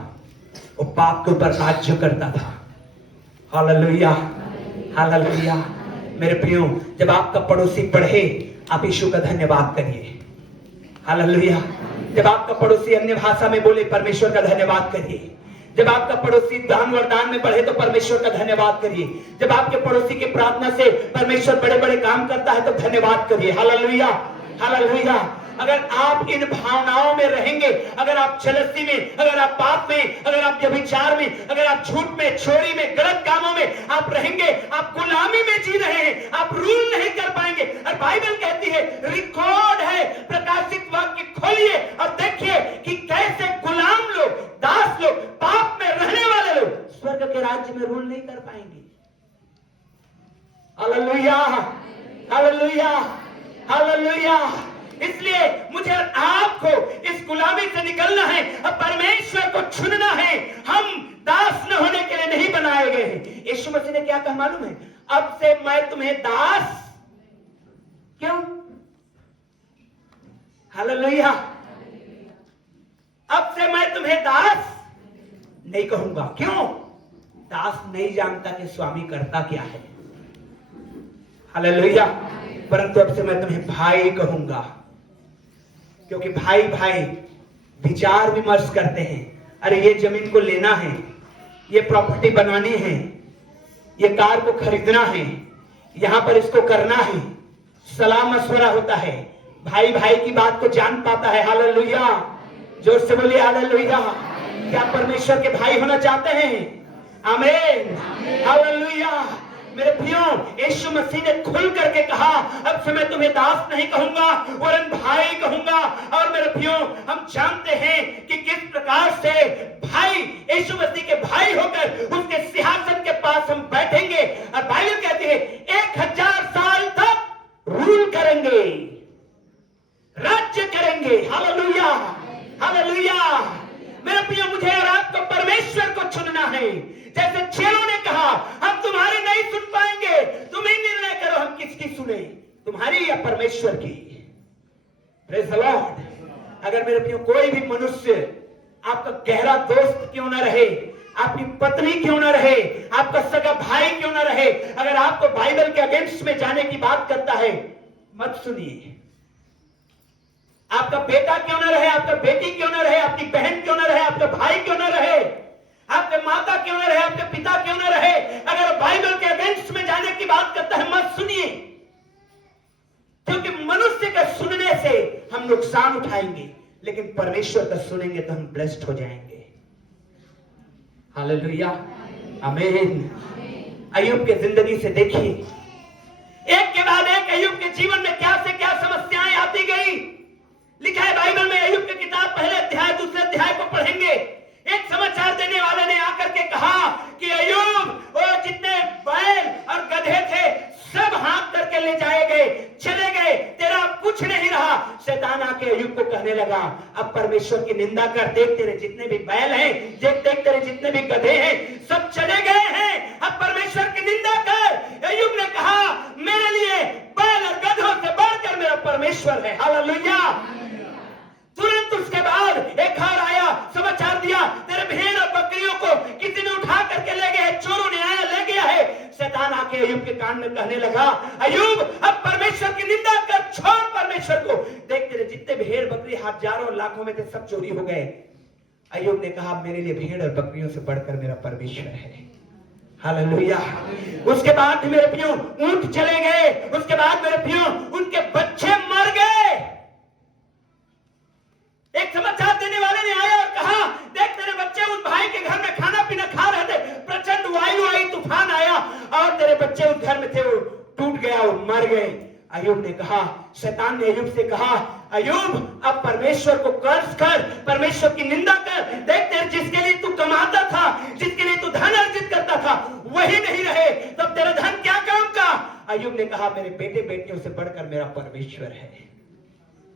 वो पाप के ऊपर राज्य करता था। हालेलुया। हालेलुया। मेरे प्रियो, जब आपका पड़ोसी पढ़े आप यीशु का धन्यवाद करिए। हालेलुया। जब आपका पड़ोसी अन्य भाषा में बोले परमेश्वर का धन्यवाद करिए। जब आपका पड़ोसी दान वरदान में बढ़े तो परमेश्वर का धन्यवाद करिए। जब आपके पड़ोसी की प्रार्थना से परमेश्वर बड़े बड़े काम करता है तो धन्यवाद करिए। हालेलुया। हालेलुया। अगर आप इन भावनाओं में रहेंगे, अगर आप जलसी में, अगर आप पाप में, अगर आप व्यभिचार में, अगर आप झूठ में, चोरी में, गलत कामों में आप रहेंगे, आप गुलामी में जी रहे हैं, आप रूल नहीं कर पाएंगे। और बाइबल कहती है, रिकॉर्ड है, प्रकाशित वाक्य खोलिए और देखिए कि कैसे गुलाम लोग, दास लोग, पाप में रहने वाले लोग स्वर्ग के राज्य में रूल नहीं कर पाएंगे। हालेलुया। हालेलुया। हालेलुया। इसलिए मुझे आपको इस गुलामी से निकलना है और परमेश्वर को चुनना है। हम दास न होने के लिए नहीं बनाए गए हैं। यीशु मसीह ने क्या कहा मालूम है? अब से मैं तुम्हें दास, क्यों? हालेलुया। अब से मैं तुम्हें दास नहीं कहूंगा। क्यों? दास नहीं जानता कि स्वामी करता क्या है। हालेलुया। परंतु अब से मैं तुम्हें भाई कहूंगा। क्योंकि भाई भाई विचार विमर्श करते हैं, अरे ये जमीन को लेना है, ये प्रॉपर्टी बनानी है, ये कार को खरीदना है, यहां पर इसको करना है, सलाह मशवरा होता है, भाई भाई की बात को जान पाता है। हालेलुया, जोर से बोलिए हालेलुया। क्या परमेश्वर के भाई होना चाहते हैं? आमीन, हालेलुया। मेरे प्रियो, यीशु मसीह ने खुल करके कहा, अब से मैं तुम्हें दास नहीं कहूंगा वरन भाई कहूंगा। और मेरे प्रियो, हम जानते हैं कि किस प्रकार से भाई यीशु मसीह के भाई होकर उसके सिंहासन के पास हम बैठेंगे, और बाइबल कहती है 1000 साल तक रूल करेंगे, राज्य करेंगे। Hallelujah, hallelujah. मेरे प्रियो, मुझे और आपको परमेश्वर को चुनना है। जैसे चेलों ने कहा, हम तुम्हारी नहीं सुन पाएंगे, तुम ही निर्णय करो हम किसकी सुने, तुम्हारी या परमेश्वर की। Praise the Lord. अगर मेरे प्रियो कोई भी मनुष्य आपका गहरा दोस्त क्यों ना रहे, आपकी पत्नी क्यों ना रहे, आपका सगा भाई क्यों ना रहे, अगर आपको बाइबल के अगेंस्ट में जाने की बात करता है, मत सुनिए। आपका बेटा क्यों ना रहे, आपका बेटी क्यों ना रहे, आपकी बहन क्यों ना रहे, आपका भाई क्यों ना रहे, आपके माता क्यों ना रहे, आपके पिता क्यों ना रहे, अगर बाइबल के अगेंस्ट में जाने की बात करता है, मत सुनिए। क्योंकि मनुष्य का सुनने से हम नुकसान उठाएंगे, लेकिन परमेश्वर का सुनेंगे तो हम ब्लेस्ड हो जाएंगे। हालेलुया, आमीन। अय्यूब की जिंदगी से देखिए, एक के बाद एक अय्यूब के जीवन में क्या से क्या समस्याएं आती गई। लिखा है बाइबल में, अय्यूब की किताब पहले अध्याय दूसरे अध्याय को पढ़ेंगे, एक समाचार देने वाले ने आकर के कहा कि अय्यूब, वो जितने बैल और गधे थे सब हाँक करके ले जाए गए, चले गए, तेरा अब कुछ नहीं रहा। शैतान आके अय्यूब को कहने लगा, अब परमेश्वर की निंदा कर, देख तेरे जितने भी बैल हैं, देख तेरे जितने भी गधे हैं, सब चले गए हैं, अब परमेश्वर की निंदा कर। अय्यूब ने कहा, मेरे लिए बैल और गधों से बढ़कर मेरा परमेश्वर है। हालेलुया। तुरंत उसके बाद एक और आया, समाचार दिया, तेरे भेड़ और बकरियों को किसी ने उठा करके ले गया है, चोरों ने आया ले गया है। शैतान आके अय्यूब के कान में कहने लगा, अय्यूब अब परमेश्वर की निंदा कर, छोड़ परमेश्वर को, देख तेरे जितने भेड़ बकरी हजारों लाखों में थे सब चोरी हो गए। अय्यूब ने कहा, मेरे लिए भेड़ और बकरियों से बढ़कर मेरा परमेश्वर है। हालेलुया। उसके बाद मेरे प्रियो ऊंट चले गए, उसके बाद मेरे प्रियो उनके बच्चे मर गए। एक समाचार देने वाले ने आया और कहा, देख तेरे बच्चे उस भाई के घर में खाना पीना खा रहे थे, प्रचंड वायु आई, तूफान आया और तेरे बच्चे उस घर में थे, वो टूट गया और मर गए। अय्यूब ने कहा, शैतान ने अय्यूब से कहा, अय्यूब अब परमेश्वर को कर्ज कर, परमेश्वर की निंदा कर, देख तेरे जिसके लिए तू कमाता था, जिसके लिए तू धन अर्जित करता था, वही नहीं रहे, तब तेरा धन क्या काम का। अय्यूब ने कहा, मेरे बेटे बेटियों से बढ़कर मेरा परमेश्वर है,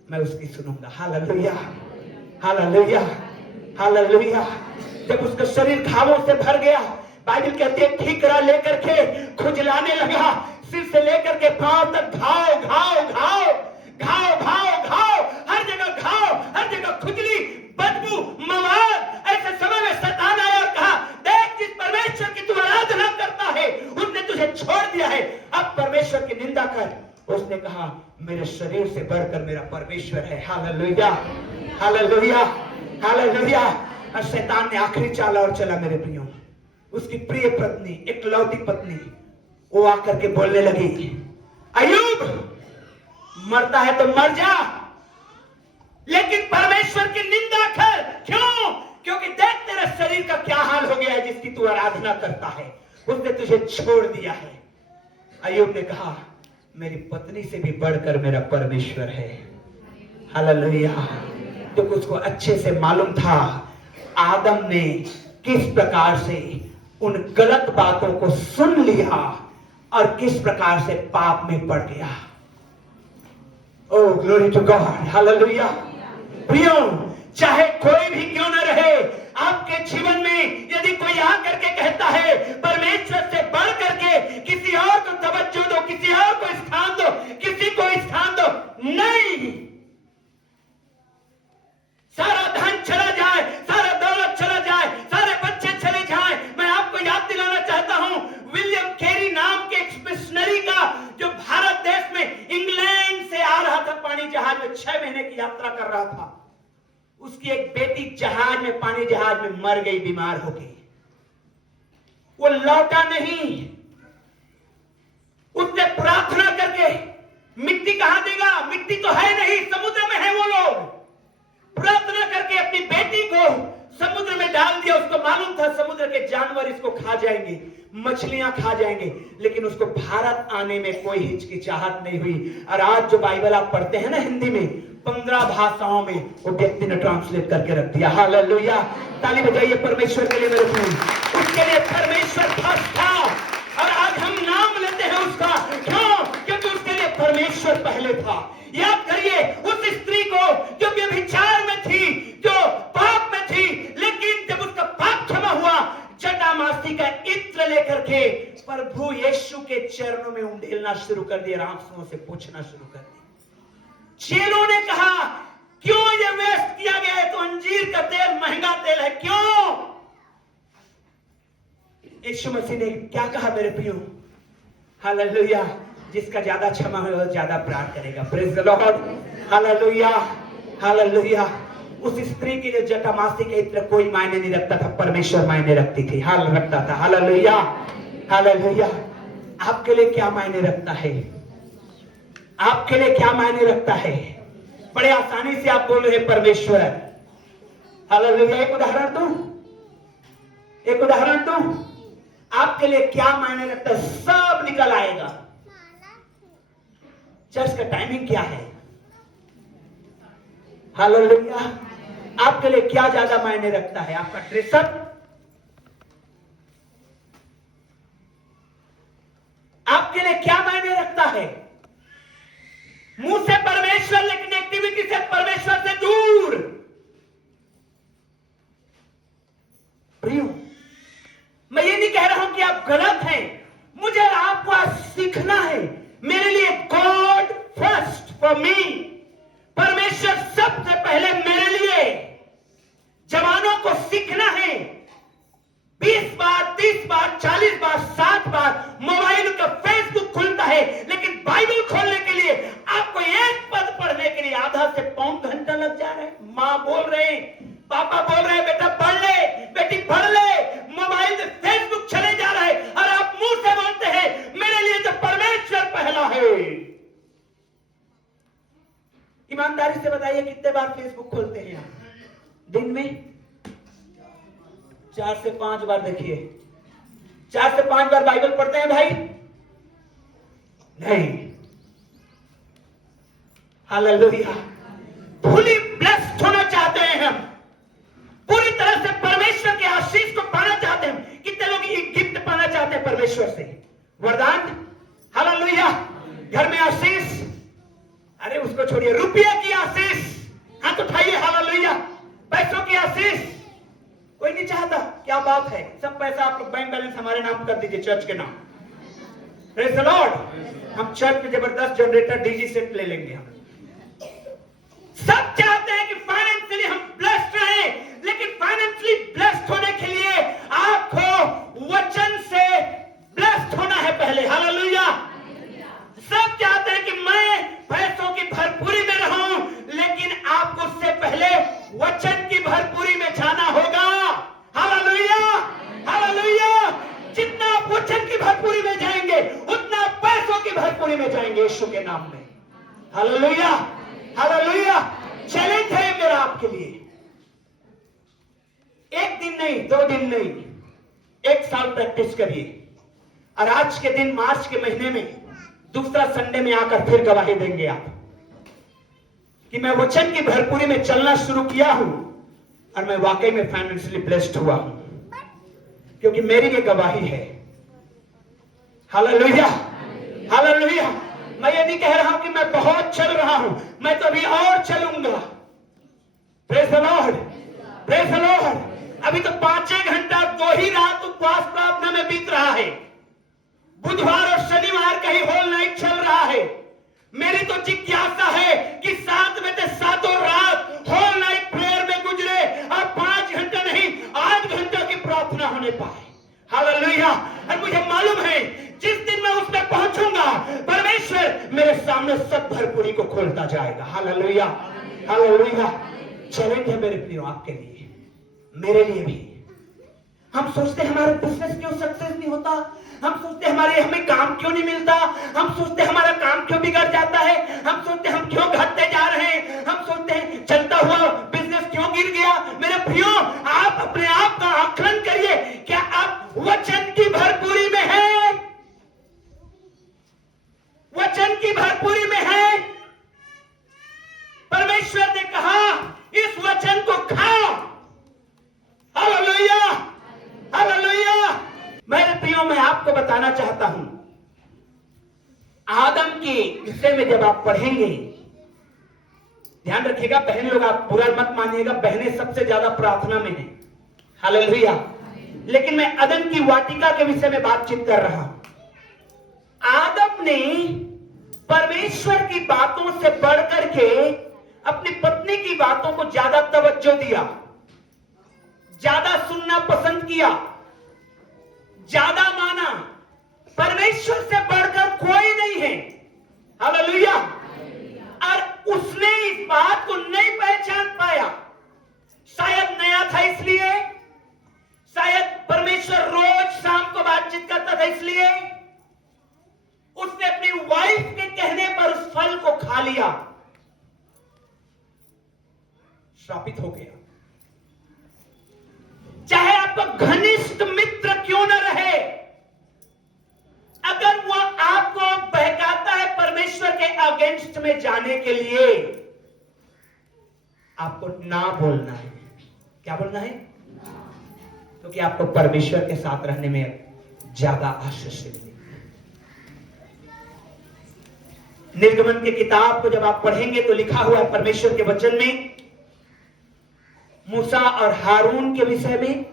मैं उसकी सुनूंगा। Hallelujah, hallelujah, hallelujah. जब उसका शरीर घावों से भर गया, बाइबल कहती है ठीकरा लेकर के खुजलाने लगा, सिर से लेकर के पांव तक घाव घाव घाव घाव घाव घाव, हर जगह घाव, हर जगह खुजली, बदबू, मवाद। ऐसे समय में शैतान आया और कहा, देख जिस परमेश्वर की तू आराधना करता है उसने तुझे छोड़ दिया है, अब परमेश्वर की निंदा कर। उसने कहा, मेरे शरीर से बढ़कर मेरा परमेश्वर है। Hallelujah, hallelujah, hallelujah. और शैतान ने आखिरी चाल और चला मेरे प्रियो, उसकी प्रिय पत्नी, इकलौती पत्नी, वो आकर के बोलने लगी, अय्यूब मरता है तो मर जा, लेकिन परमेश्वर की निंदा कर। क्यों? क्योंकि देख तेरे शरीर का क्या हाल हो गया है, जिसकी तू आराधना करता है, उसने तुझे छोड़ दिया है। अय्यूब ने कहा, मेरी पत्नी से भी बढ़कर मेरा परमेश्वर है। हालेलुया। तो उसको अच्छे से मालूम था आदम ने किस प्रकार से उन गलत बातों को सुन लिया और किस प्रकार से पाप में पड़ गया। ओह ग्लोरी टू गॉड, हालेलुया। प्रियो, चाहे कोई भी क्यों न रहे आपके जीवन में, यदि कोई आकर के कहता है परमेश्वर से बढ़ करके किसी और को तवज्जो दो, किसी और को स्थान दो, किसी को स्थान दो, नहीं। सारा धन चला जाए, सारा दौलत चला जाए, सारे बच्चे चले जाए, मैं आपको याद दिलाना चाहता हूं विलियम कैरी नाम के एक मिशनरी का, जो भारत देश में इंग्लैंड से आ रहा था पानी जहाज में, 6 महीने की यात्रा कर रहा था, उसकी एक बेटी जहाज में, पानी जहाज में मर गई, बीमार हो गई। वो लौटा नहीं, उसने प्रार्थना करके, मिट्टी कहां देगा, मिट्टी तो है नहीं, समुद्र में है वो लोग, प्रार्थना करके अपनी बेटी को समुद्र में डाल दिया। उसको मालूम था समुद्र के जानवर इसको खा जाएंगे, मछलियां खा जाएंगे, लेकिन उसको भारत आने में कोई हिचकिचाहट नहीं हुई। और आज जो बाइबल आप पढ़ते हैं ना हिंदी में, 15 भाषाओं में वो व्यक्ति ने ट्रांसलेट करके रख दिया। हालेलुया, ताली बजाइए परमेश्वर के लिए मेरे भाई। उसके लिए परमेश्वर फर्स्ट था और आज हम नाम लेते हैं उसका। क्यों? क्योंकि उसके लिए परमेश्वर पहले था। याद करिए उस स्त्री को जो व्यभिचार में थी, जो पाप में थी, लेकिन जब उसका पाप क्षमा हुआ, जटामासी का इत्र लेकर के प्रभु यीशु के चरणों में उंडेलना शुरू कर दिया, आंसुओं से पूछना शुरू कर दिया। चेलों ने कहा क्यों ये वेस्ट किया गया है, तो अंजीर का तेल महंगा तेल है, क्यों? यीशु मसीह ने क्या कहा मेरे प्रियो? हालेलुया, जिसका ज्यादा क्षमा होगा ज्यादा प्यार करेगा। Praise the Lord, hallelujah, hallelujah. उस स्त्री के लिए जटामासी का इत्र कोई मायने नहीं रखता था, परमेश्वर मायने रखती थी, हाल रखता था। Hallelujah, hallelujah. आपके लिए क्या मायने रखता है? आपके लिए क्या मायने रखता है? बड़े आसानी से आप बोल रहे हैं परमेश्वर। हालेलुया। एक उदाहरण दूं, एक उदाहरण दूं, आपके लिए क्या मायने रखता है? सब निकल आएगा। चर्च का टाइमिंग क्या है? हालेलुया। आपके लिए क्या ज्यादा मायने रखता है? आपका ड्रेसअप, आपके लिए क्या मायने रखता है? मुंह से परमेश्वर लेकिन एक्टिविटी से परमेश्वर से दूर। प्रियो, मैं ये नहीं कह रहा हूं कि आप गलत हैं, मुझे आपको आज सीखना है। मेरे लिए गॉड फर्स्ट फॉर मी, परमेश्वर सबसे पहले मेरे लिए। जवानों को सीखना है। 20 बार, 30 बार, 40 बार, 60 बार मोबाइल का फेसबुक खुलता है, लेकिन बाइबल खोलने के लिए आपको एक पद पढ़ने के लिए आधा से पौन घंटा लग जा रहा है। माँ बोल रहे हैं, पापा बोल रहे हैं बेटा पढ़ ले, बेटी पढ़ ले, मोबाइल से फेसबुक चले जा रहा है और आप मुंह से बोलते हैं मेरे लिए तो परमेश्वर पहला है। ईमानदारी से बताइए कितने बार फेसबुक खोलते हैं आप दिन में? 4 से 5 बार। देखिए 4 से 5 बार बाइबल पढ़ते हैं भाई? नहीं। हालेलुया। फुली ब्लेस्ड होना चाहते हैं हम, पूरी तरह से परमेश्वर के आशीष को पाना चाहते हैं। कितने लोग ये गिफ्ट पाना चाहते हैं परमेश्वर से? वरदान, हालेलुया। घर में आशीष, अरे उसको छोड़िए, रुपये की आशीष, हाथ उठाइए, हालेलुया। पैसों की आशीष कोई नहीं चाहता। क्या बात है, सब पैसा आप लोग बैंक बैलेंस हमारे नाम कर दीजिए, चर्च के नाम। Praise the Lord. हम चर्च में जबरदस्त जनरेटर डीजी सेट ले लेंगे। हम सब चाहते हैं कि फाइनेंशियली हम ब्लेस्ड रहें, लेकिन फाइनेंशियली ब्लेस्ड होने के लिए आपको वचन से ब्लेस्ड होना है पहले। हालेलुया। सब चाहते हैं कि मैं पैसों की भरपूरी में रहूं, लेकिन आपको उससे पहले वचन की भरपूरी में जाना होगा। Hallelujah, hallelujah. जितना आप वचन की भरपूरी में जाएंगे उतना पैसों की भरपूरी में जाएंगे, यीशु के नाम में। Hallelujah, hallelujah. चैलेंज है मेरा आपके लिए। एक दिन नहीं, 2 दिन नहीं, 1 साल प्रैक्टिस करिए। और आज के दिन, मार्च के महीने में दूसरा संडे में आकर फिर गवाही देंगे आप कि मैं वचन की भरपूरी में चलना शुरू किया हूं और मैं वाकई में फाइनेंशियली ब्लेस्ड हुआ हूं, क्योंकि मेरी ये गवाही है। Hallelujah, hallelujah. मैं ये नहीं कह रहा हूं कि मैं बहुत चल रहा हूं, मैं तो अभी और चलूंगा। Praise the Lord, praise the Lord. अभी तो 5 घंटा 2 ही रात उपवास प्रार्थना में बीत रहा है। बुधवार और शनिवार का ही होल नाइट चल रहा है। मेरी तो जिज्ञासा है कि 7 में से 7 रात होल नाइट प्रेयर में गुजरे और 5 घंटा नहीं 8 घंटा की प्रार्थना होने पाए। हालेलुया। और मुझे मालूम है जिस दिन मैं उसमें पहुंचूंगा, परमेश्वर मेरे सामने सब भरपूरी को खोलता जाएगा। Hallelujah, hallelujah. चैलेंज है मेरे प्रियो आपके लिए, मेरे लिए भी। हम सोचते हमारा बिजनेस क्यों सक्सेस नहीं होता, हम सोचते हमें काम क्यों नहीं मिलता, हम सोचते हमारा काम क्यों बिगड़ जाता है, हम सोचते हम क्यों घटते जा रहे हैं, हम सोचते हैं चलता हुआ बिजनेस क्यों गिर गया। मेरे प्रियो, आप अपने आप का आकलन करिए, क्या आप वचन की भरपूरी में हैं? वचन की भरपूरी में है। परमेश्वर ने कहा इस वचन को खाओ। Hallelujah, hallelujah. मेरे प्रियो, मैं आपको बताना चाहता हूं, आदम के विषय में जब आप पढ़ेंगे, ध्यान रखिएगा बहन लोग, आप बुरा मत मानिएगा, बहनें सबसे ज्यादा प्रार्थना में हैं। हालेलुया। लेकिन मैं अदन की वाटिका के विषय में बातचीत कर रहा हूं। आदम ने परमेश्वर की बातों से बढ़कर के अपनी पत्नी की बातों को ज्यादा तवज्जो दिया, ज्यादा सुनना पसंद किया, ज्यादा माना। परमेश्वर से बढ़कर कोई नहीं है। हालेलुया। और उसने इस बात को नहीं पहचान पाया। शायद नया था इसलिए, शायद परमेश्वर रोज शाम को बातचीत करता था इसलिए उसने अपनी वाइफ के कहने पर उस फल को खा लिया, श्रापित हो गया। चाहे आपका घनिष्ठ मित्र क्यों न रहे, अगर वो आपको बहकाता है परमेश्वर के अगेंस्ट में जाने के लिए, आपको ना बोलना है। क्या बोलना है? क्योंकि आपको परमेश्वर के साथ रहने में ज्यादा आशीष मिलेगी। निर्गमन की किताब को जब आप पढ़ेंगे तो लिखा हुआ है परमेश्वर के वचन में, मूसा और हारून के विषय में।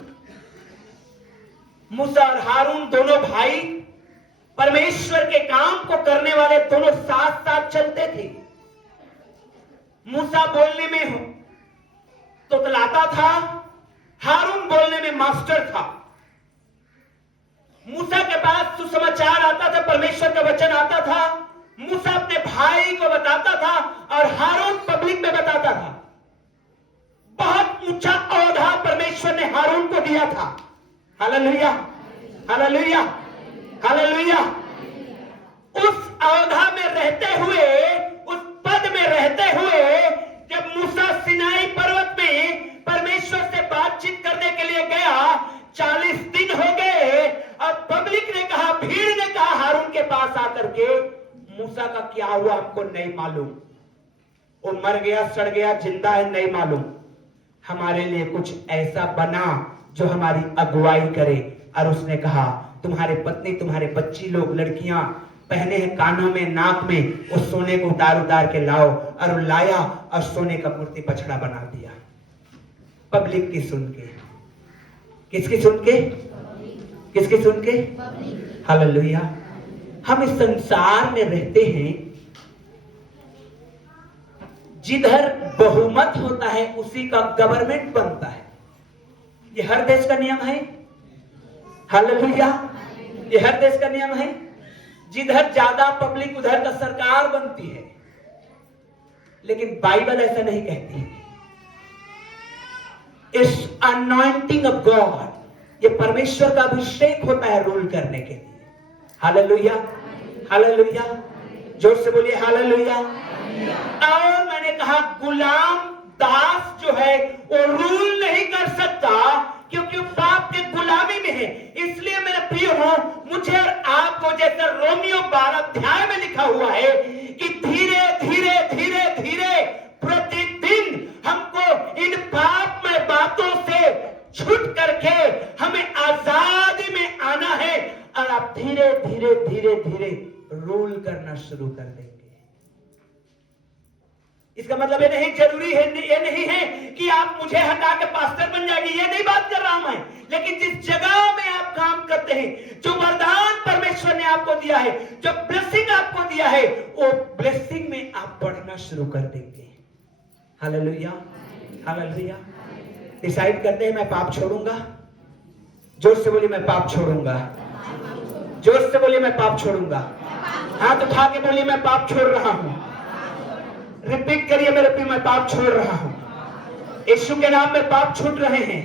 मूसा और हारून दोनों भाई, परमेश्वर के काम को करने वाले, दोनों साथ साथ चलते थे। मूसा बोलने में तोतलाता था, हारून बोलने में मास्टर था। मूसा के पास सुसमाचार आता था, परमेश्वर का वचन आता था, मूसा अपने भाई को बताता था और हारून पब्लिक में बताता था। बहुत ऊंचा औधा परमेश्वर ने हारून को दिया था। Hallelujah, hallelujah, hallelujah. उस औधा में रहते हुए, उस पद में रहते हुए, जब मूसा सिनाई पर्वत में परमेश्वर से बातचीत करने के लिए गया, 40 दिन हो गए और पब्लिक ने कहा, भीड़ ने कहा हारून के पास आकर के, मूसा का क्या हुआ हमको नहीं मालूम, वो मर गया, सड़ गया, जिंदा है, नहीं मालूम। हमारे लिए कुछ ऐसा बना जो हमारी अगुवाई करे। और उसने कहा, तुम्हारे पत्नी, तुम्हारे बच्ची लोग, लड़कियां पहने हैं कानों में, नाक में, उस सोने को उतार उतार के लाओ। और वो लाया और सोने का मूर्ति बछड़ा बना दिया। पब्लिक की सुन के, किसकी सुन के? किसकी सुन के? हालेलुया। हम इस संसार में रहते हैं, जिधर बहुमत होता है उसी का गवर्नमेंट बनता है। ये हर देश का नियम है। हालेलुया। ये हर देश का नियम है। जिधर ज्यादा पब्लिक उधर का सरकार बनती है। लेकिन बाइबल ऐसा नहीं कहती है। इस अनॉइंटिंग ऑफ गॉड, ये परमेश्वर का अभिषेक होता है रूल करने के लिए। Hallelujah, hallelujah. जोर से बोलिए हालेलुया। और मैंने कहा, गुलाम दास जो है वो रूल नहीं कर सकता, क्योंकि पाप के गुलामी में है। इसलिए मेरे प्रियो, मुझे और आपको, जैसे रोमियो 12 अध्याय में लिखा हुआ है कि धीरे धीरे धीरे धीरे प्रतिदिन हमको इन पापमय बातों से छूट करके हमें आजादी में आना है। और आप धीरे धीरे धीरे धीरे रूल करना शुरू कर देंगे। इसका मतलब ये नहीं जरूरी है, ये नहीं है कि आप मुझे हटा के पास्टर बन जाएंगे, ये नहीं बात कर रहा हूं मैं। लेकिन जिस जगह में आप काम करते हैं, जो वरदान परमेश्वर ने आपको दिया है, जो ब्लेसिंग आपको दिया है, वो ब्लेसिंग में आप बढ़ना शुरू कर देंगे। Hallelujah, hallelujah. डिसाइड करते हैं, मैं पाप छोड़ूंगा। जोर से बोलिए, मैं पाप छोड़ूंगा। जोर से बोलिए, मैं पाप छोड़ूंगा। हाथ उठा के बोलिए, मैं पाप छोड़ रहा हूं। रिपीट करिए मेरे प्रिय, मैं पाप छोड़ रहा हूं। यीशु के नाम में पाप छूट रहे हैं,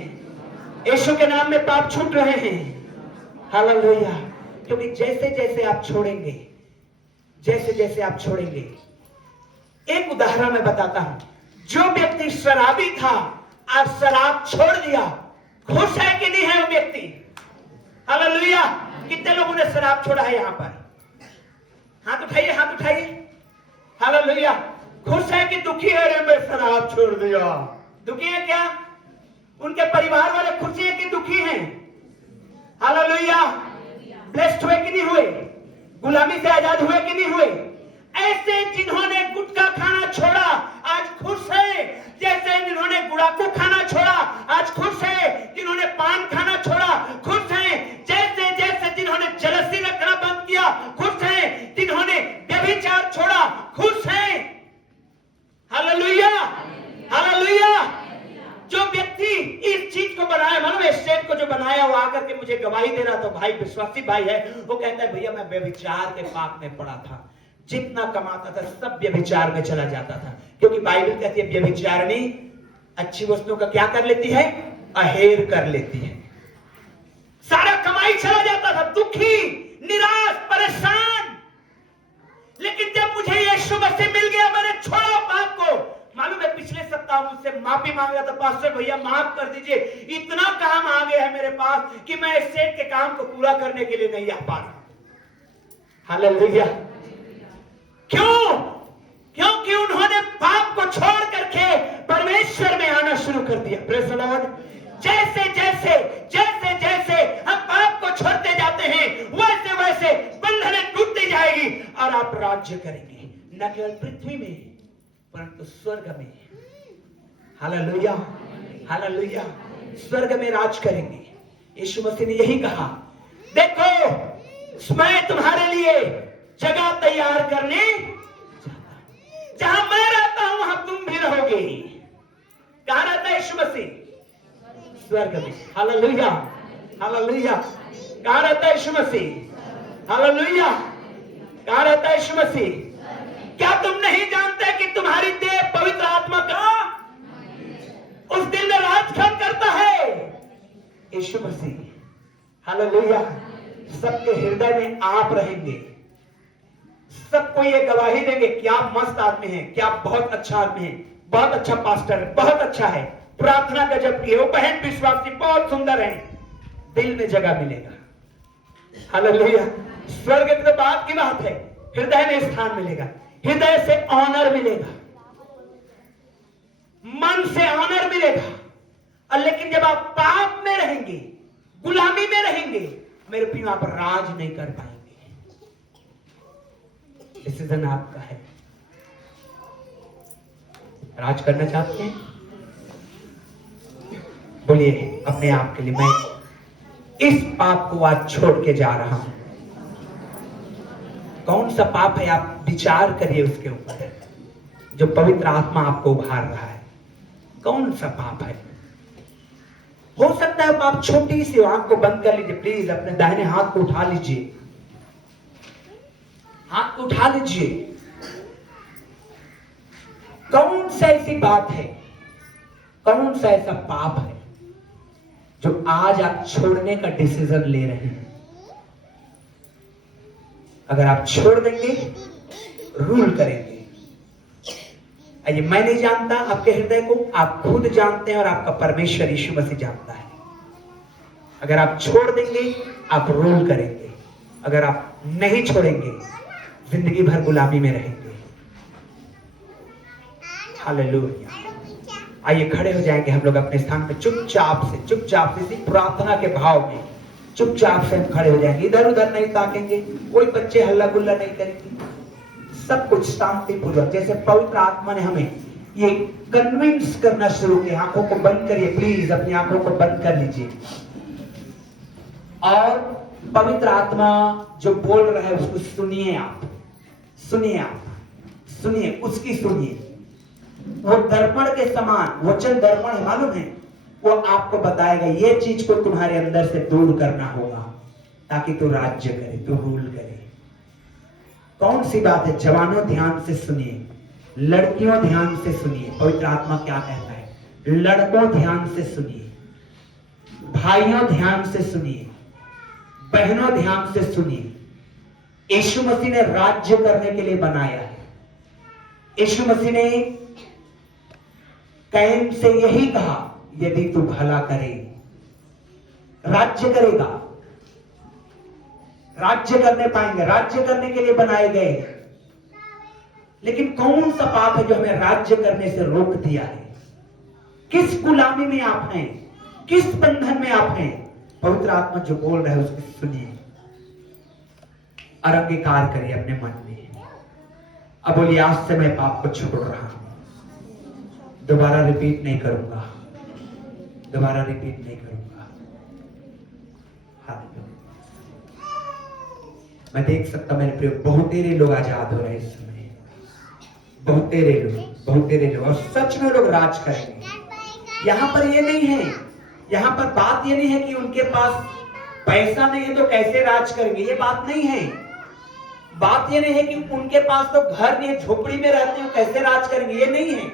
यीशु के नाम में पाप छूट रहे हैं। हालेलुया। क्योंकि जैसे जैसे आप छोड़ेंगे, जैसे जैसे आप छोड़ेंगे, एक उदाहरण मैं बताता हूं। जो व्यक्ति शराबी था, आज शराब छोड़ दिया, खुश है कि नहीं है वो व्यक्ति? हालेलुया। कितने लोगों ने शराब छोड़ा है यहां पर? हाथ उठाइए, हाथ उठाइए। हालेलुया। खुश है कि दुखी है? रे मैं शराब छोड़ दिया। दुखी है क्या? उनके परिवार वाले खुशी है कि दुखी हैं? हालेलुया। ब्लेस्ड हुए कि नहीं हुए? गुलामी से आजाद हुए कि नहीं हुए? ऐसे जिन्होंने गुटखा खाना छोड़ा आज खुश है, जैसे जिन्होंने गुड़ाकू खाना छोड़ा आज खुश है, जिन्होंने पान खाना छोड़ा खुश है, जैसे जैसे जिन्होंने जलसी रखना बंद किया खुश है, जिन्होंने व्यभिचार छोड़ा खुश है। Hallelujah, hallelujah. जो व्यक्ति इस चीज को बनाया, मालूम है स्टेट को जो बनाया, वो आकर के मुझे गवाही दे रहा था, भाई विश्वासी भाई है, वो कहता है भैया मैं व्यभिचार के पाप में पड़ा था, जितना कमाता था सब व्यभिचार में चला जाता था, क्योंकि बाइबल कहती है व्यभिचारिणी अच्छी वस्तुओं का क्या कर लेती है? अहेर कर लेती है। सारा कमाई चला जाता था, दुखी, निराश, परेशान। लेकिन जब मुझे यीशु मसीह मिल गया, मैंने छोड़ा पाप को। मालूम है पिछले सप्ताह मुझसे माफी मांग रहा था, पास्टर भैया माफ कर दीजिए, इतना काम आ गया है मेरे पास कि मैं इस सेठ के काम को पूरा करने के लिए नहीं आ पा रहा। हालेलुया। क्यों? क्योंकि उन्होंने पाप को छोड़ करके परमेश्वर में आना शुरू कर दिया। Praise the Lord. जैसे जैसे जैसे जैसे हम पाप को छोड़ते जाते हैं, वैसे वैसे बंधनें टूटती जाएगी और आप राज्य करेंगे, न केवल पृथ्वी में परंतु स्वर्ग में। Hallelujah, hallelujah. स्वर्ग में राज करेंगे। यीशु मसीह ने यही कहा, देखो मैं तुम्हारे लिए जगह तैयार करने जाता, जहां मैं रहता हूं वहां तुम भी रहोगे। कहां रहता है यीशु मसीह? स्वर्ग में। Hallelujah, hallelujah. कहां रहता है यीशु मसीह? हालेलुया। कहां रहता है यीशु मसीह? क्या तुम नहीं जानते कि तुम्हारी देह पवित्र आत्मा का उस दिल में राज करता है? यीशु मसीह। हालेलुया। सबके हृदय में आप रहेंगे, सबको ये गवाही देंगे कि आप मस्त आदमी हैं, कि आप बहुत अच्छा आदमी हैं, बहुत अच्छा पास्टर है, बहुत अच्छा है, प्रार्थना गजब की है, वो बहन विश्वासी बहुत सुंदर है। दिल में जगह मिलेगा। हालेलुया। स्वर्ग की तो बात की बात है, हृदय में स्थान मिलेगा, हृदय से ऑनर मिलेगा, मन से ऑनर मिलेगा। और लेकिन जब आप पाप में रहेंगे, गुलामी में रहेंगे, मेरे प्रिय आप राज नहीं कर पाएंगे। डिसीजन आपका है। राज करना चाहते हैं? बोलिए अपने आप के लिए, मैं इस पाप को आज छोड़ के जा रहा हूं। कौन सा पाप है? आप विचार करिए उसके ऊपर, जो पवित्र आत्मा आपको उभार रहा है। कौन सा पाप है? हो सकता है पाप छोटी सी, आंख को बंद कर लीजिए प्लीज, अपने दाहिने हाथ को उठा लीजिए, हाथ को उठा लीजिए। कौन सा ऐसी बात है, कौन सा ऐसा पाप है जो आज आप छोड़ने का डिसीजन ले रहे हैं? अगर आप छोड़ देंगे, रूल करेंगे। ये मैं नहीं जानता आपके हृदय को, आप खुद जानते हैं और आपका परमेश्वर यीशु मसीह जानता है। अगर आप छोड़ देंगे, आप रूल करेंगे। अगर आप नहीं छोड़ेंगे, जिंदगी भर गुलामी में रहेंगे। हालेलुया। आइए खड़े हो जाएंगे हम लोग अपने स्थान पे, चुपचाप से इसी प्रार्थना के भाव में चुपचाप से हम खड़े हो जाएंगे। इधर उधर नहीं ताकेंगे, कोई बच्चे हल्ला गुल्ला नहीं करेंगे, सब कुछ शांति पूर्वक। जैसे पवित्र आत्मा ने हमें ये कन्विंस करना शुरू किया। आंखों को बंद करिए प्लीज, अपनी आंखों को बंद कर लीजिए और पवित्र आत्मा जो बोल रहा है उसको सुनिए। आप सुनिए, उसकी सुनिए। वो दर्पण के समान, वचन दर्पण है, मालूम है, वो आपको बताएगा ये चीज को तुम्हारे अंदर से दूर करना होगा ताकि तू राज्य करे, तू रूल करे। कौन सी बात है? जवानों ध्यान से सुनिए। लड़कियों ध्यान से सुनिए, पवित्र आत्मा क्या कहता है। लड़कों ध्यान से सुनिए, भाइयों ध्यान से सुनिए, बहनों ध्यान से सुनिए। यीशु मसीह ने राज्य करने के लिए बनाया है। यीशु मसीह ने कैन से यही कहा, यदि तू भला करे राज्य करेगा। राज्य करने पाएंगे, राज्य करने के लिए बनाए गए हैं। लेकिन कौन सा पाप है जो हमें राज्य करने से रोक दिया है? किस गुलामी में आप हैं, किस बंधन में आप हैं? पवित्र आत्मा जो बोल रहा है उसको सुनिए और अंगीकार करिए अपने मन में। अब बोलिए, आज से मैं पाप को छोड़ रहा हूं, दोबारा रिपीट नहीं करूंगा, दोबारा रिपीट नहीं करूंगा। हालेलुया। मैं देख सकता मेरे प्रिय, बहुत तेरे लोग आजाद हो रहे हैं इस समय, बहुत तेरे लोग, और सच में लोग राज करेंगे। यहां पर ये नहीं है, यहां पर बात ये नहीं है कि उनके पास पैसा नहीं है तो कैसे राज करेंगे, ये बात नहीं है। बात ये नहीं है कि उनके पास तो घर नहीं है, झोपड़ी में रहते हैं, कैसे राज करेंगे, ये नहीं है,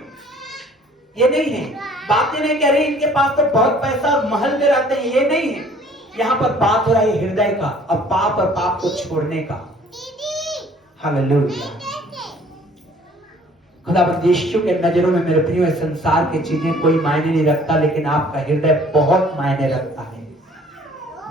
ये नहीं है। बात ये नहीं कह रही इनके पास तो बहुत पैसा और महल में रहते हैं, ये नहीं है। यहां पर बात हो रहा है हृदय का और पाप को छोड़ने का। हालेलुया। खुदावंद यीशु के नजरों में मेरे प्रियो, संसार की चीजें कोई मायने नहीं रखता, लेकिन आपका हृदय बहुत मायने रखता है,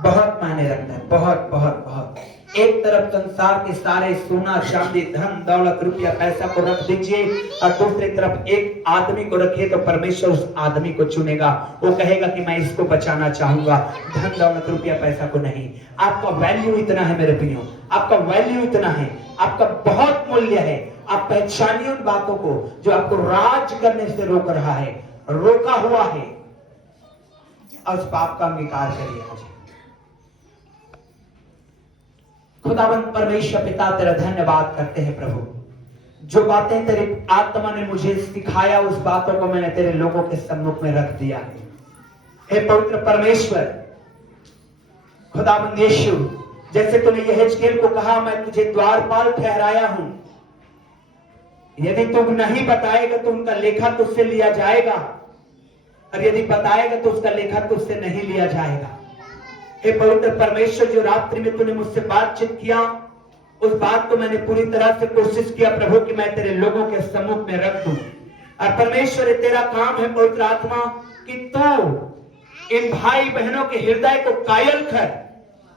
बहुत मायने रखता है, बहुत बहुत बहुत। एक तरफ संसार के सारे सोना चांदी धन दौलत रुपया पैसा को रख दीजिए और दूसरी तरफ एक आदमी को रखिए तो परमेश्वर उस आदमी को चुनेगा। वो कहेगा कि मैं इसको बचाना चाहूंगा, धन दौलत रुपया पैसा को नहीं। आपका वैल्यू इतना है मेरे प्रियो, आपका वैल्यू इतना है, आपका बहुत मूल्य है। आप पहचानिए उन बातों को जो आपको राज करने से रोक रहा है, रोका हुआ है, और उस पाप का अंगीकार करिए आज। खुदावंत परमेश्वर पिता तेरा धन्यवाद करते हैं प्रभु, जो बातें तेरी आत्मा ने मुझे सिखाया उस बातों को मैंने तेरे लोगों के सम्मुख में रख दिया है। हे पवित्र परमेश्वर, खुदावंत यीशु, जैसे तूने यहेजकेल को कहा मैं तुझे द्वारपाल ठहराया हूं, यदि तुम नहीं बताएगा तो उनका लेखा तुझसे लिया जाएगा, और यदि बताएगा तो उसका लेखा तुझसे नहीं लिया जाएगा। हे पवित्र परमेश्वर, जो रात्रि में तूने मुझसे बातचीत किया उस बात को मैंने पूरी तरह से कोशिश किया प्रभु कि मैं तेरे लोगों के सम्मुख में रख दूं। और परमेश्वर, तेरा काम है पवित्र आत्मा कि तू इन भाई बहनों के हृदय को कायल कर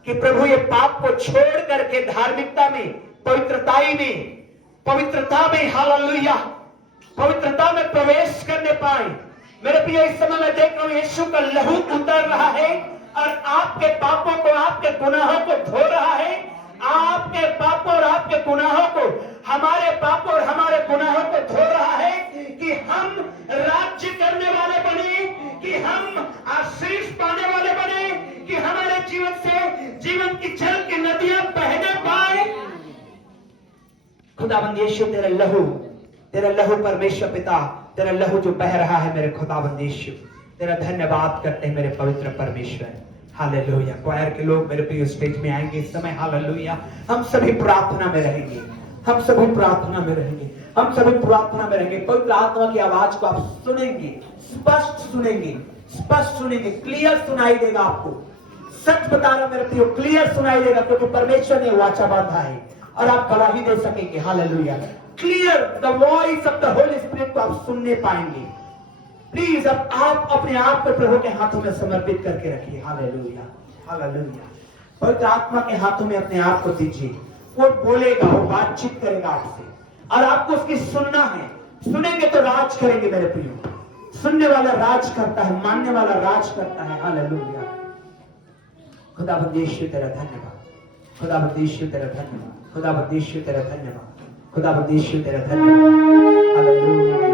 कि प्रभु ये पाप को छोड़ करके धार्मिकता में, पवित्रता में हालेलुया, पवित्रता में प्रवेश करने पाए। मेरे प्रिय, इस समय मैं देख रहा हूं यीशु का लहू उतर रहा है और आपके पापों को, आपके गुनाहों को धो रहा है। आपके पापों और आपके गुनाहों को, हमारे पापों और हमारे गुनाहों को धो रहा है कि हम राज्य करने वाले बने, कि हम आशीष पाने वाले बने, कि हमारे जीवन से जीवन की जल की नदियां बहने पाए। खुदाबंद यीशु, तेरा लहू परमेश्वर पिता, तेरा लहू जो बह रहा है मेरे खुदाबंद यीशु, तेरा धन्यवाद करते हैं मेरे पवित्र परमेश्वर। हालेलुया। क्वायर के लोग मेरे प्रिय स्टेज में आएंगे इस समय। हालेलुया। हम सभी प्रार्थना में रहेंगे, हम सभी प्रार्थना में रहेंगे, हम सभी प्रार्थना में रहेंगे। पवित्र आत्मा की आवाज को आप सुनेंगे, स्पष्ट सुनेंगे, स्पष्ट सुनेंगे, क्लियर सुनाई देगा आपको। सच बता रहा मेरे प्रिय, क्लियर सुनाई देगा, क्योंकि परमेश्वर ने वाचा बांधा है और आप गवाही दे सकेंगे। Hallelujah. Clear the voice of the Holi spirit को आप सुनने पाएंगे। प्लीज अब आप अपने आप को प्रभु के हाथों में समर्पित करके रखिए। Hallelujah, hallelujah. पवित्र आत्मा के हाथों में अपने आप को दीजिए। वो बोलेगा, वो बातचीत करेगा आपसे और आपको उसकी सुनना है। सुनेंगे तो राज करेंगे मेरे प्रियो। सुनने वाला राज करता है, मानने वाला राज करता है। हालेलुया। खुदावंद यीशु तेरा धन्यवाद, खुदावंद यीशु तेरा धन्यवाद, खुदावंद यीशु तेरा धन्यवाद, खुदावंद यीशु तेरा धन्यवाद। हालेलुया।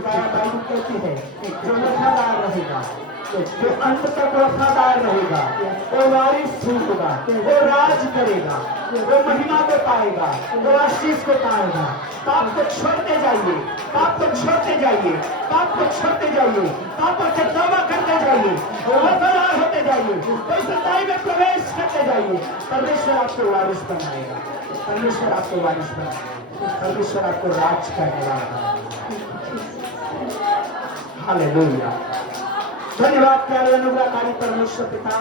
काया बाइबल कहती है जो वफादार रहेगा, जो अंत तक वफादार रहेगा, वो वारिस होगा, वो राज करेगा, वो महिमा को पाएगा, वो आशीष को पाएगा। पाप को छोड़ते जाइए, पाप को छोड़ते जाइए, पाप को छोड़ते जाइए, पापों से तौबा करते जाइए, वफादार होते जाइए, तो सच्चाई में प्रवेश करते जाइए। परमेश्वर आपको वारिस बनाएगा, परमेश्वर आपको वारिस बनाएगा, परमेश्वर आपको राज करने वाला है। हालेलुया। धन्यवाद प्यारे अनुग्रहकारी परमेश्वर पिता,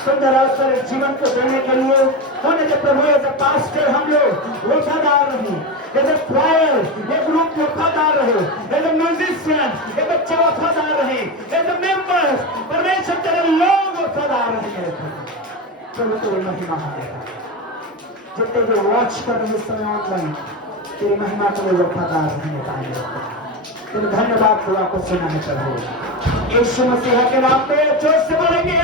सुंदर अवसर इस जीवन को देने के लिए। होने के प्रभु एज अ पास्टर हम लोग वफादार रहे, एज अ क्वायर ये ग्रुप वफादार रहे, एज अ म्यूजिशियन ये बच्चे वफादार रहे, एज अ मेंबर्स परमेश्वर तेरे लोग वफादार रहे। प्रभु तेरी महिमा होगा, जितने जो वॉच कर रहे समय ऑनलाइन तेरी महिमा के लिए वफादार रहने पाएंगे। धन्यवाद दुआ को सुनाने पर हो यीशु मसीह के नाम पे जोर से बोलेंगे।